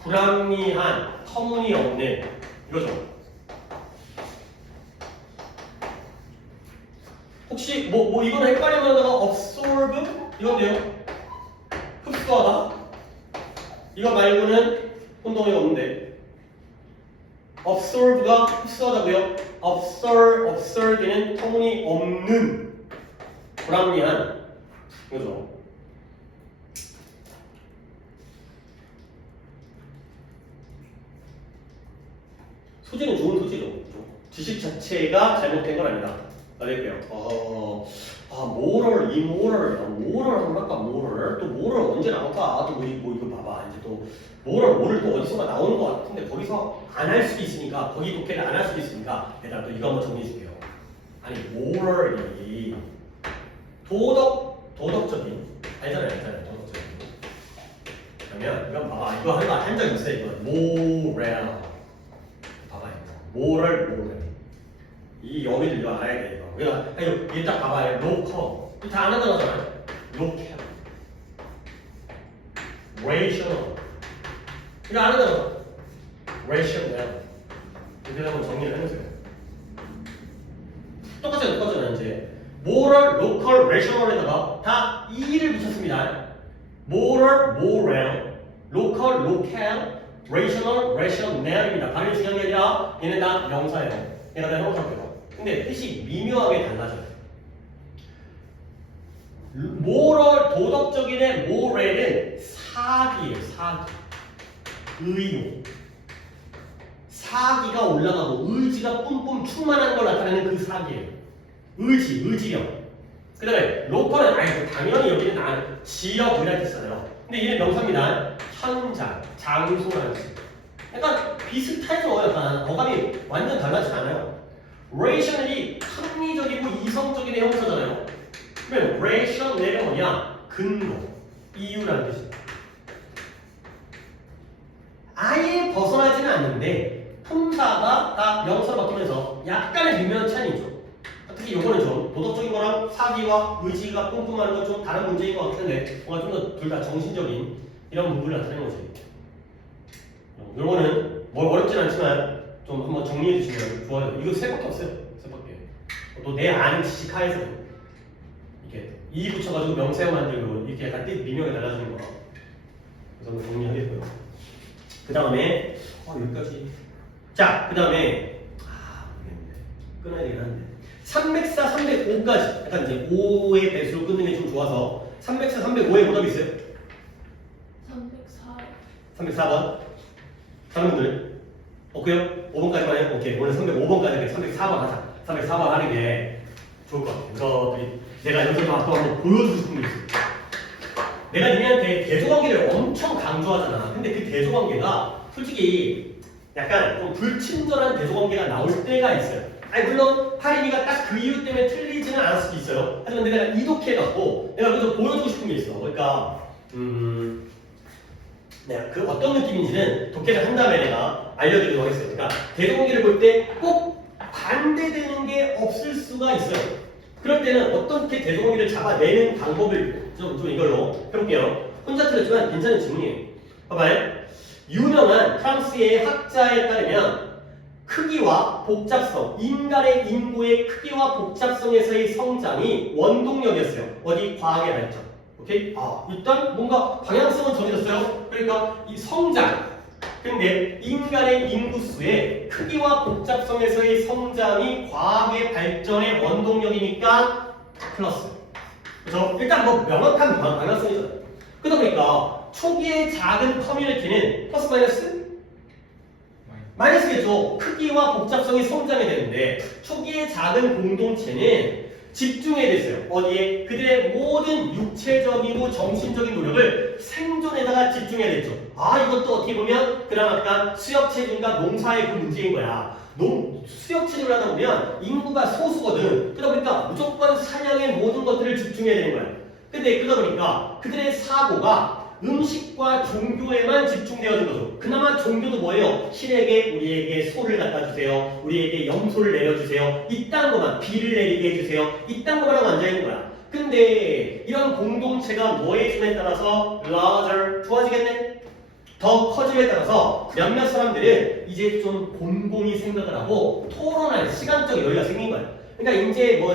불합리한, 터무니없는 이거죠. 혹시 이거는 헷갈리면 하다가 absorb 이건데요. 흡수하다. 이거 말고는 혼동이 없는데 absorb가 흡수하다고요. absurd는 터무니없는, 불합리한 그죠? 소재는 좋은 소재죠. 지식 자체가 잘못된 건 아니다. 알릴게요. 모럴, 모럴 한번 할까? 모럴 또 모럴 언제 나올까? 또 뭐 이거 봐봐 이제 또 모를 또 어디선가 나오는 것 같은데 거기서 안 할 수도 있으니까 거기 독해를 안 할 수도 있으니까 일단 또 이거 한번 정리해 줄게요. 아니 moral이 도덕적인 알잖아요 도덕적인. 그러면 이건 봐봐 이거 한 적 있어요. 이거 moral 봐봐요. moral 이 여기를 이거 알아야 돼 이거. 그러니까 일단 봐봐요. local 다 아는 단어잖아요. local rational 이거 아는 단어. rational 이렇게 한번 정리를 해보세요. 똑같잖아요 이제 moral, local, rational에다가 다 e를 붙였습니다. moral, local, rational, rational입니다. 발음이 중요한 게 아니라 얘는 다 명사예요. 얘가 다 형용사예요. 근데 뜻이 미묘하게 달라져요. moral, 도덕적인의 moral은 사기예요. 의무. 사기가 올라가고 의지가 뿜뿜 충만한 걸 나타내는 그 사기예요. 의지력. 그 다음에 로컬은 당연히 여기는 나는 지역 이라는 뜻이잖아요. 근데 얘는 명사입니다. 현장, 장소라는 뜻. 약간 비슷해서 약간 어감이 완전 달라지지 않아요. rational이 합리적이고 이성적인 형사잖아요. 그러면 rational은 뭐냐? 근거, 이유라는 뜻이에요. 아예 벗어나지는 않는데 품사가 다 명사로 바뀌면서 약간의 미묘한 차이죠. 특히 요거는 좀 도덕적인 거랑 사기와 의지가 뿜뿜하는 건 좀 다른 문제인 것 같은데 뭔가 좀 더 둘 다 정신적인 이런 부분을 나타내는 거지. 요거는 뭐 어렵진 않지만 좀 한번 정리해 주시면 좋아요. 이거 세 밖에 없어요. 세 밖에. 또 내 아는 지식하에서 이렇게 이 붙여가지고 명사형 만들고 이렇게 약간 뜻 미묘하게 달라지는 거. 그래서 한번 정리하겠고요. 그 다음에 여기까지. 자, 그 다음에 끊어야 되긴 한데 304, 305까지 약간 이제 5의 배수로 끊는 게 좀 좋아서 304, 305에 뭐답이 있어요? 304. 304번 다른 분들 없고요? 5번까지만 해요? 오케이 오늘 305번까지 304번 하자. 304번 하는 게 좋을 것 같아요. 그래서 내가 여기서 또 한번 보여주고 싶은 게 있어요. 내가 니네한테 대조관계를 엄청 강조하잖아. 근데 그 대조관계가 솔직히 약간 좀 불친절한 대조관계가 나올 때가 있어요. 아니 물론 하림이가 딱 그 이유 때문에 틀리지는 않을 수도 있어요. 하지만 내가 이독해갖고 내가 그래서 보여주고 싶은 게 있어. 그러니까 내가 그 어떤 느낌인지는 독해를 한 다음에 내가 알려드리도록 하겠어요. 그러니까 대조관계를 볼 때 꼭 반대되는 게 없을 수가 있어요. 그럴 때는 어떻게 대조관계를 잡아내는 방법을 좀 이걸로 해볼게요. 혼자 틀렸지만 괜찮은 질문이에요. 봐봐요. 유명한 프랑스의 학자에 따르면 크기와 복잡성, 인간의 인구의 크기와 복잡성에서의 성장이 원동력이었어요. 어디? 과학의 발전. 오케이? 일단 뭔가 방향성은 정해졌어요. 그러니까 이 성장. 근데 인간의 인구수의 크기와 복잡성에서의 성장이 과학의 발전의 원동력이니까 플러스. 그래서 일단 뭐 명확한 방향성이잖아요. 그러다 보니까 초기의 작은 커뮤니티는 플러스 마이너스? 마이너스겠죠. 크기와 복잡성이 성장이 되는데 초기의 작은 공동체는 집중해야 됐어요. 어디에? 그들의 모든 육체적이고 정신적인 노력을 생존에다가 집중해야 됐죠. 이것도 어떻게 보면 그럼 아까 수역체질과 농사의 그 문제인 거야. 수역체질을 하다 보면 인구가 소수거든. 그러다 보니까 무조건 사냥의 모든 것들을 집중해야 되는 거야. 근데 그러다 보니까 그들의 사고가 음식과 종교에만 집중되어진 거죠. 그나마 종교도 뭐예요? 신에게 우리에게 소를 갖다 주세요. 우리에게 염소를 내려주세요. 이딴 거만 비를 내리게 해주세요. 이딴 거만 하고 앉아있는 거야. 근데 이런 공동체가 뭐에 있음에 따라서 larger 좋아지겠네? 더 커짐에 따라서 몇몇 사람들은 이제 좀 곰곰이 생각을 하고 토론할 시간적 여유가 생긴 거야. 그러니까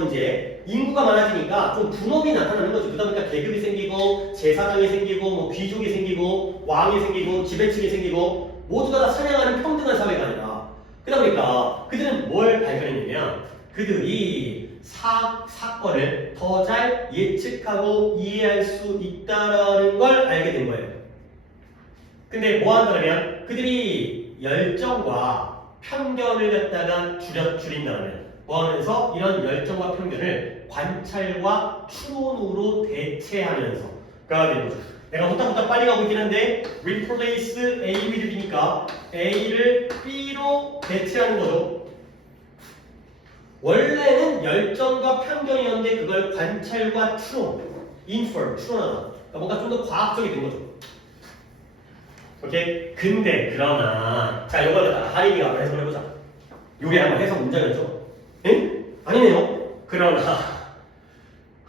이제 인구가 많아지니까 좀 분업이 나타나는 거죠. 그러다 보니까 계급이 생기고 제사장이 생기고 뭐 귀족이 생기고 왕이 생기고 지배층이 생기고 모두가 다 사냥하는 평등한 사회가 아니라 그러다 보니까 그들은 뭘 발견했냐면 그들이 사건을 더 잘 예측하고 이해할 수 있다는 걸 알게 된 거예요. 근데 뭐 한다면 그들이 열정과 편견을 갖다가 줄인다면 뭐하면서 이런 열정과 편견을 관찰과 추론으로 대체하면서 그가 되는 거죠. 내가 후딱후딱 빨리 가고 있긴 한데 replace A with B니까 A를 B로 대체하는 거죠. 원래는 열정과 편견이었는데 그걸 관찰과 추론, infer, 추론하다. 그러니까 뭔가 좀 더 과학적이 된 거죠. 오케이? 근데 그러나 자 이걸 갖다 하림이가 한번 해석을 해보자. 요게 한번 해석 문장이죠. 응? 아니네요. 그러나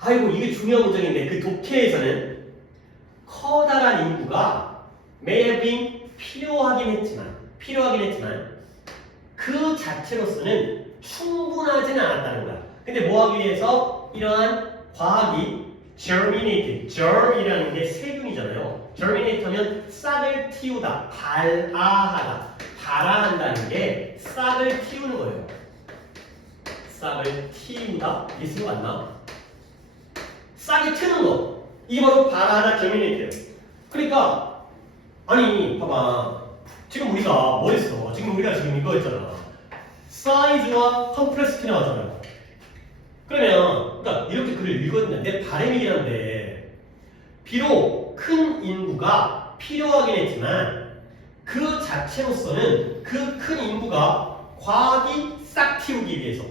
아이고 이게 중요한 문장인데 그 독해에서는 커다란 인구가 may have been 필요하긴 했지만 그 자체로서는 충분하지는 않았다는 거야. 근데 뭐 하기 위해서 이러한 과학이 germ이라는 게 세균이잖아요. germinate 하면 싹을 틔우다, 발아한다는 게 싹을 틔우는 거예요. 싹을 틔우다? 이게 쓰고 맞나? 싹이 트는 거. 이게 바로 발아하다 germinate예요. 그러니까 아니 봐봐. 지금 우리가 뭐 했어? 지금 우리가 지금 이거 했잖아. 사이즈와 컴플렉시티 나왔잖아요. 그러면 그러니까 이렇게 글을 읽었는데 내 바램이란데 비록 큰 인구가 필요하긴 했지만 그 자체로서는 그 큰 인구가 과학이 싹 틔우기 위해서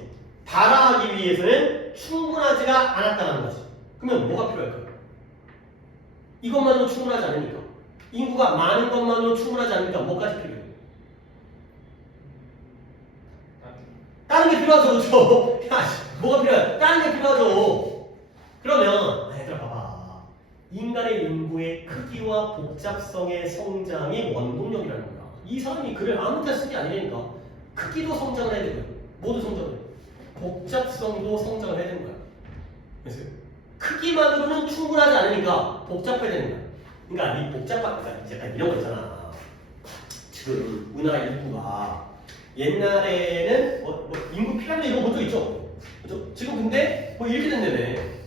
발아하기 위해서는 충분하지가 않았다는 거지. 그러면 뭐가 필요할까요? 이것만으로 충분하지 않으니까 인구가 많은 것만으로 충분하지 않으니까 뭐까지 필요해요? 다른 게 필요하죠, 그렇죠? 야, 뭐가 필요해? 다른 게 필요하죠. 그러면 얘들아 봐봐. 인간의 인구의 크기와 복잡성의 성장이 원동력이라는 거야. 이 사람이 글을 아무 데 쓰기 아니라니까. 크기도 성장을 해야 되고요. 모두 성장을 해. 복잡성도 성장을 해야 되는 거야. 그래서 크기만으로는 충분하지 않으니까 복잡해야 되는 거야. 그러니까 이 복잡한, 그러니까 약간 이런 거 있잖아. 지금 우리나라 인구가 옛날에는 뭐 인구 피라미드 이런 거 본 적 있죠? 그죠? 지금 근데 뭐 이렇게 된다네.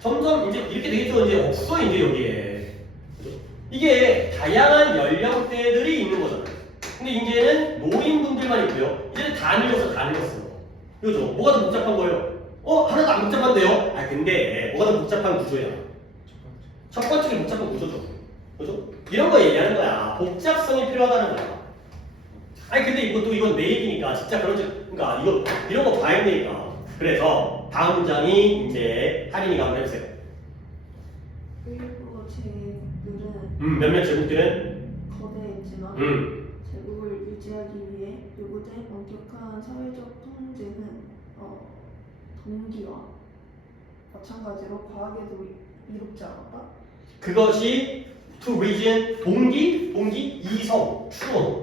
점점 이제 이렇게 되겠죠. 이제 없어 이제 여기에. 그죠? 이게 다양한 연령대들이 있는 거잖아요. 근데 이제는 노인분들만 있고요. 이제는 다 늙었어. 그죠? 뭐가 더 복잡한 거예요? 하나도 안 복잡한데요? 아 근데 뭐가 더 복잡한 구조야? 첫 번째는 복잡한 구조죠. 그죠? 이런 거 얘기하는 거야. 복잡성이 필요하다는 거야. 아니 근데 이건 내 얘기니까 진짜 그러니까 이런 거 봐야 되니까. 그래서 다음 문장이 이제 하린이가 한번 해보세요. 일부 제국들은 몇몇 제국들은 거대했지만 제국을 유지하기 위해 요구된 엄격한 사회적 통제는 동기와 마찬가지로 과학에도 이롭지 않았다. 그것이 to reason 동기 이성 추론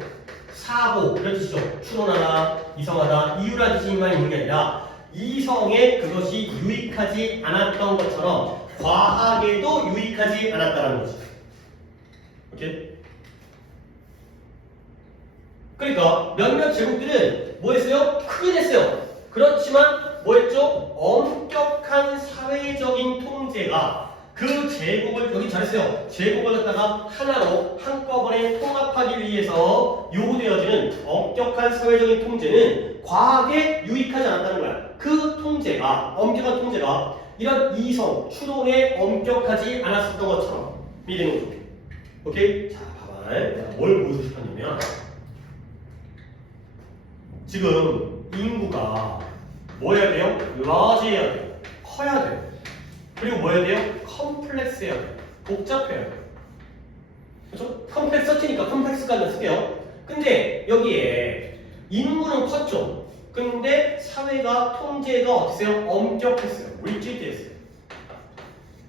사고 이런 뜻이죠. 추론하다 이성하다 이유라는 뜻만 있는 게 아니라 이성에 그것이 유익하지 않았던 것처럼 과학에도 유익하지 않았다는 거지. 오케이? 그러니까 몇몇 제국들은 뭐 했어요? 크게 됐어요. 그렇지만 뭐 했죠? 엄격한 사회적인 통제가 그 제국을 여기 잘했어요. 제국을 갖다가 하나로 한꺼번에 통합하기 위해서 요구되어지는 엄격한 사회적인 통제는 과학에 유익하지 않았다는 거야. 그 통제가 엄격한 통제가 이런 이성, 추론에 엄격하지 않았었던 것처럼 미되는 거죠. 오케이? 자, 봐봐. 내가 뭘 보여주고 싶었냐면 지금 인구가 뭐 해야 돼요? large 해야 돼요. 커야 돼요. 그리고 뭐 해야 돼요? 컴플렉스 해야 돼요. 복잡해야 돼요. 그렇죠? 컴플렉스티니까 컴플렉스까지 쓸게요. 근데 여기에 인구는 컸죠. 근데 사회가 통제가 어땠어요? 엄격했어요. rigid했어요.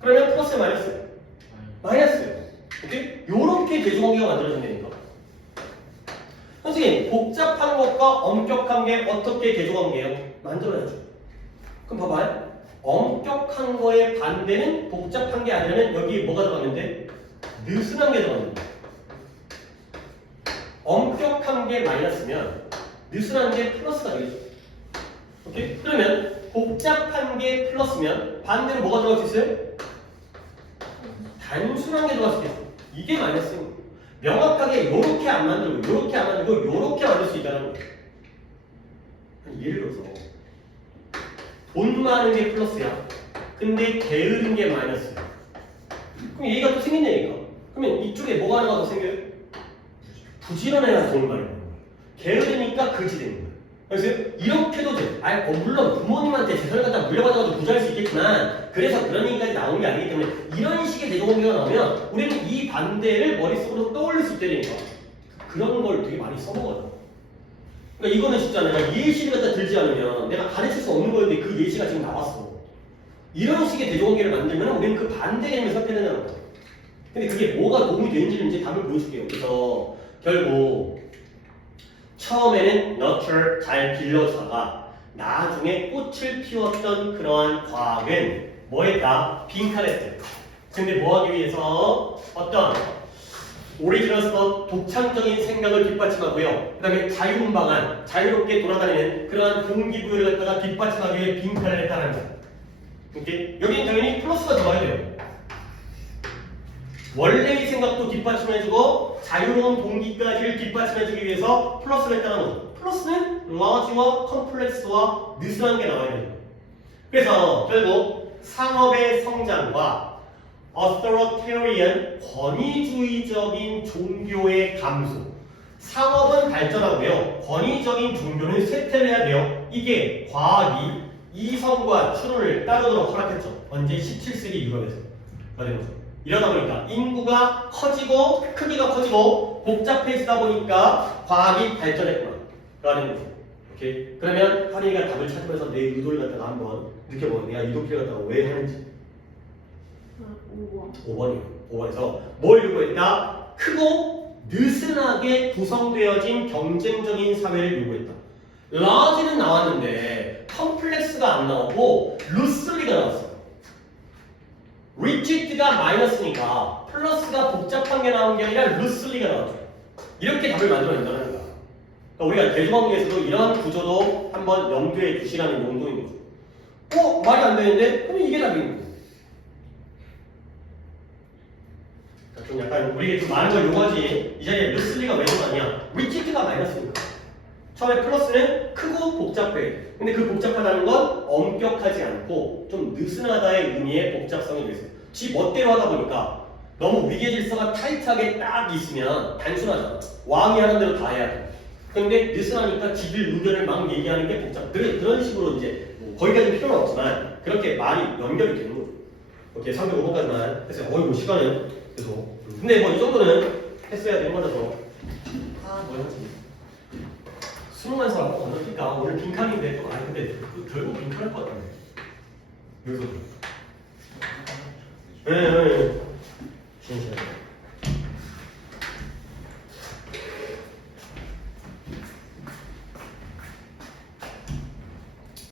그러면 플러스 마이너스? 마이너스예요. 오케이? 요렇게 대조관계가 만들어진다니까. 선생님, 복잡한 것과 엄격한 게 어떻게 대조관계예요? 만들어야죠. 그럼 봐봐요. 엄격한 거의 반대는 복잡한 게 아니라면 여기 뭐가 들어갔는데? 느슨한 게 들어갔는데. 엄격한 게 마이너스면 느슨한 게 플러스가 되겠죠. 오케이? 그러면 복잡한 게 플러스면 반대로 뭐가 들어갈 수 있어요? 단순한 게 들어갈 수 있어요. 이게 마이너스입니다. 명확하게 요렇게 안 만들고 요렇게 안 만들고 요렇게 만들 수 있다는 거예요. 예를 들어서 돈 많은 게 플러스야. 근데 게으른 게 마이너스야. 그럼 얘가 또 생긴다니까. 그러면 이쪽에 뭐가 하나가 더 생겨요? 부지런해야 돈을 많이 버는 거야. 게으르니까 그지 되는 거야. 그래서 이렇게도 돼. 물론 부모님한테 재산을 갖다 물려받아가지고 부자일 수 있겠지만 그래서 그런 얘기까지 나오는 게 아니기 때문에 이런 식의 대조공개가 나오면 우리는 이 반대를 머릿속으로 떠올릴 수 있다니까. 그런 걸 되게 많이 써먹어요. 그러니까 이거는 진짜 내가 예시를 갖다 들지 않으면 내가 가르칠 수 없는 거였는데 그 예시가 지금 나왔어. 이런 식의 대조공개를 만들면 우리는 그 반대 개념을 선택해내는 거야. 근데 그게 뭐가 도움이 되는지를 이제 답을 보여줄게요. 그래서 결국 처음에는 nurture 잘 길러주다가 나중에 꽃을 피웠던 그러한 과학은 뭐했다? 빈칸했대. 근데 뭐하기 위해서 어떤 오리지널스터 독창적인 생각을 뒷받침하고요. 그 다음에 자유분방한 자유롭게 돌아다니는 그러한 동기부여를 갖다가 뒷받침하기 위해 빈칸을 했다는 거야. 오케이? 여기는 당연히 플러스가 들어가야 돼요. 원래의 생각도 뒷받침해주고 자유로운 동기까지를 뒷받침해주기 위해서 플러스를 했다는 거죠. 플러스는 large와 컴플렉스와 느슨한 게 나와야 돼요. 그래서 결국 상업의 성장과 authoritarian 권위주의적인 종교의 감소. 상업은 발전하고요. 권위적인 종교는 쇠퇴를 해야 돼요. 이게 과학이 이성과 추론을 따르도록 허락했죠. 언제 17세기 유럽에서. 이러다 보니까 인구가 커지고 크기가 커지고 복잡해지다 보니까 과학이 발전했구나. 라는 거죠. 오케이? 그러면 한이가 답을 찾으면서 내 의도를 갖다가 한번 느껴보고 내가 이 도피를 갖다가 왜 하는지. 5번. 5번이에요. 5번에서 뭘 요구했다? 크고 느슨하게 구성되어진 경쟁적인 사회를 요구했다. 라지는 나왔는데 컴플렉스가 안 나오고 루슬리가 나왔어요. 리지드가 마이너스니까 플러스가 복잡한 게 나온 게 아니라 루슬리가 나왔죠. 이렇게 답을 만들어낸다는 거야. 그러니까 우리가 대조관계에서도 이런 구조도 한번 염두에 두시라는 용도인 거죠. 말이 안 되는데? 그럼 이게 답인 거예요. 좀 약간 우리에게 좀 많은 걸 요구하지. 이 자리에 루슬리가 왜 들어가냐? 리지드가 마이너스니까. 처음에 플러스는 크고 복잡해. 근데 그 복잡하다는 건 엄격하지 않고 좀 느슨하다의 의미의 복잡성이 있어요. 지 멋대로 하다 보니까 너무 위계 질서가 타이트하게 딱 있으면 단순하잖아. 왕이 하는 대로 다 해야 돼. 근데 느슨하니까 지들 의견을 막 얘기하는 게 복잡. 그런 식으로 이제 거기까지 필요는 없지만 그렇게 말이 연결이 되는 거죠. 이렇게 305번까지만 했어요. 뭐 시간은 계속. 근데 뭐 이 정도는 했어야 되는 거라서. 뭐였지? 수능만 사람 어떻니까 오늘 빈칸인데 또 근데 결국 빈칸일 것 같은데. 여기서. 네.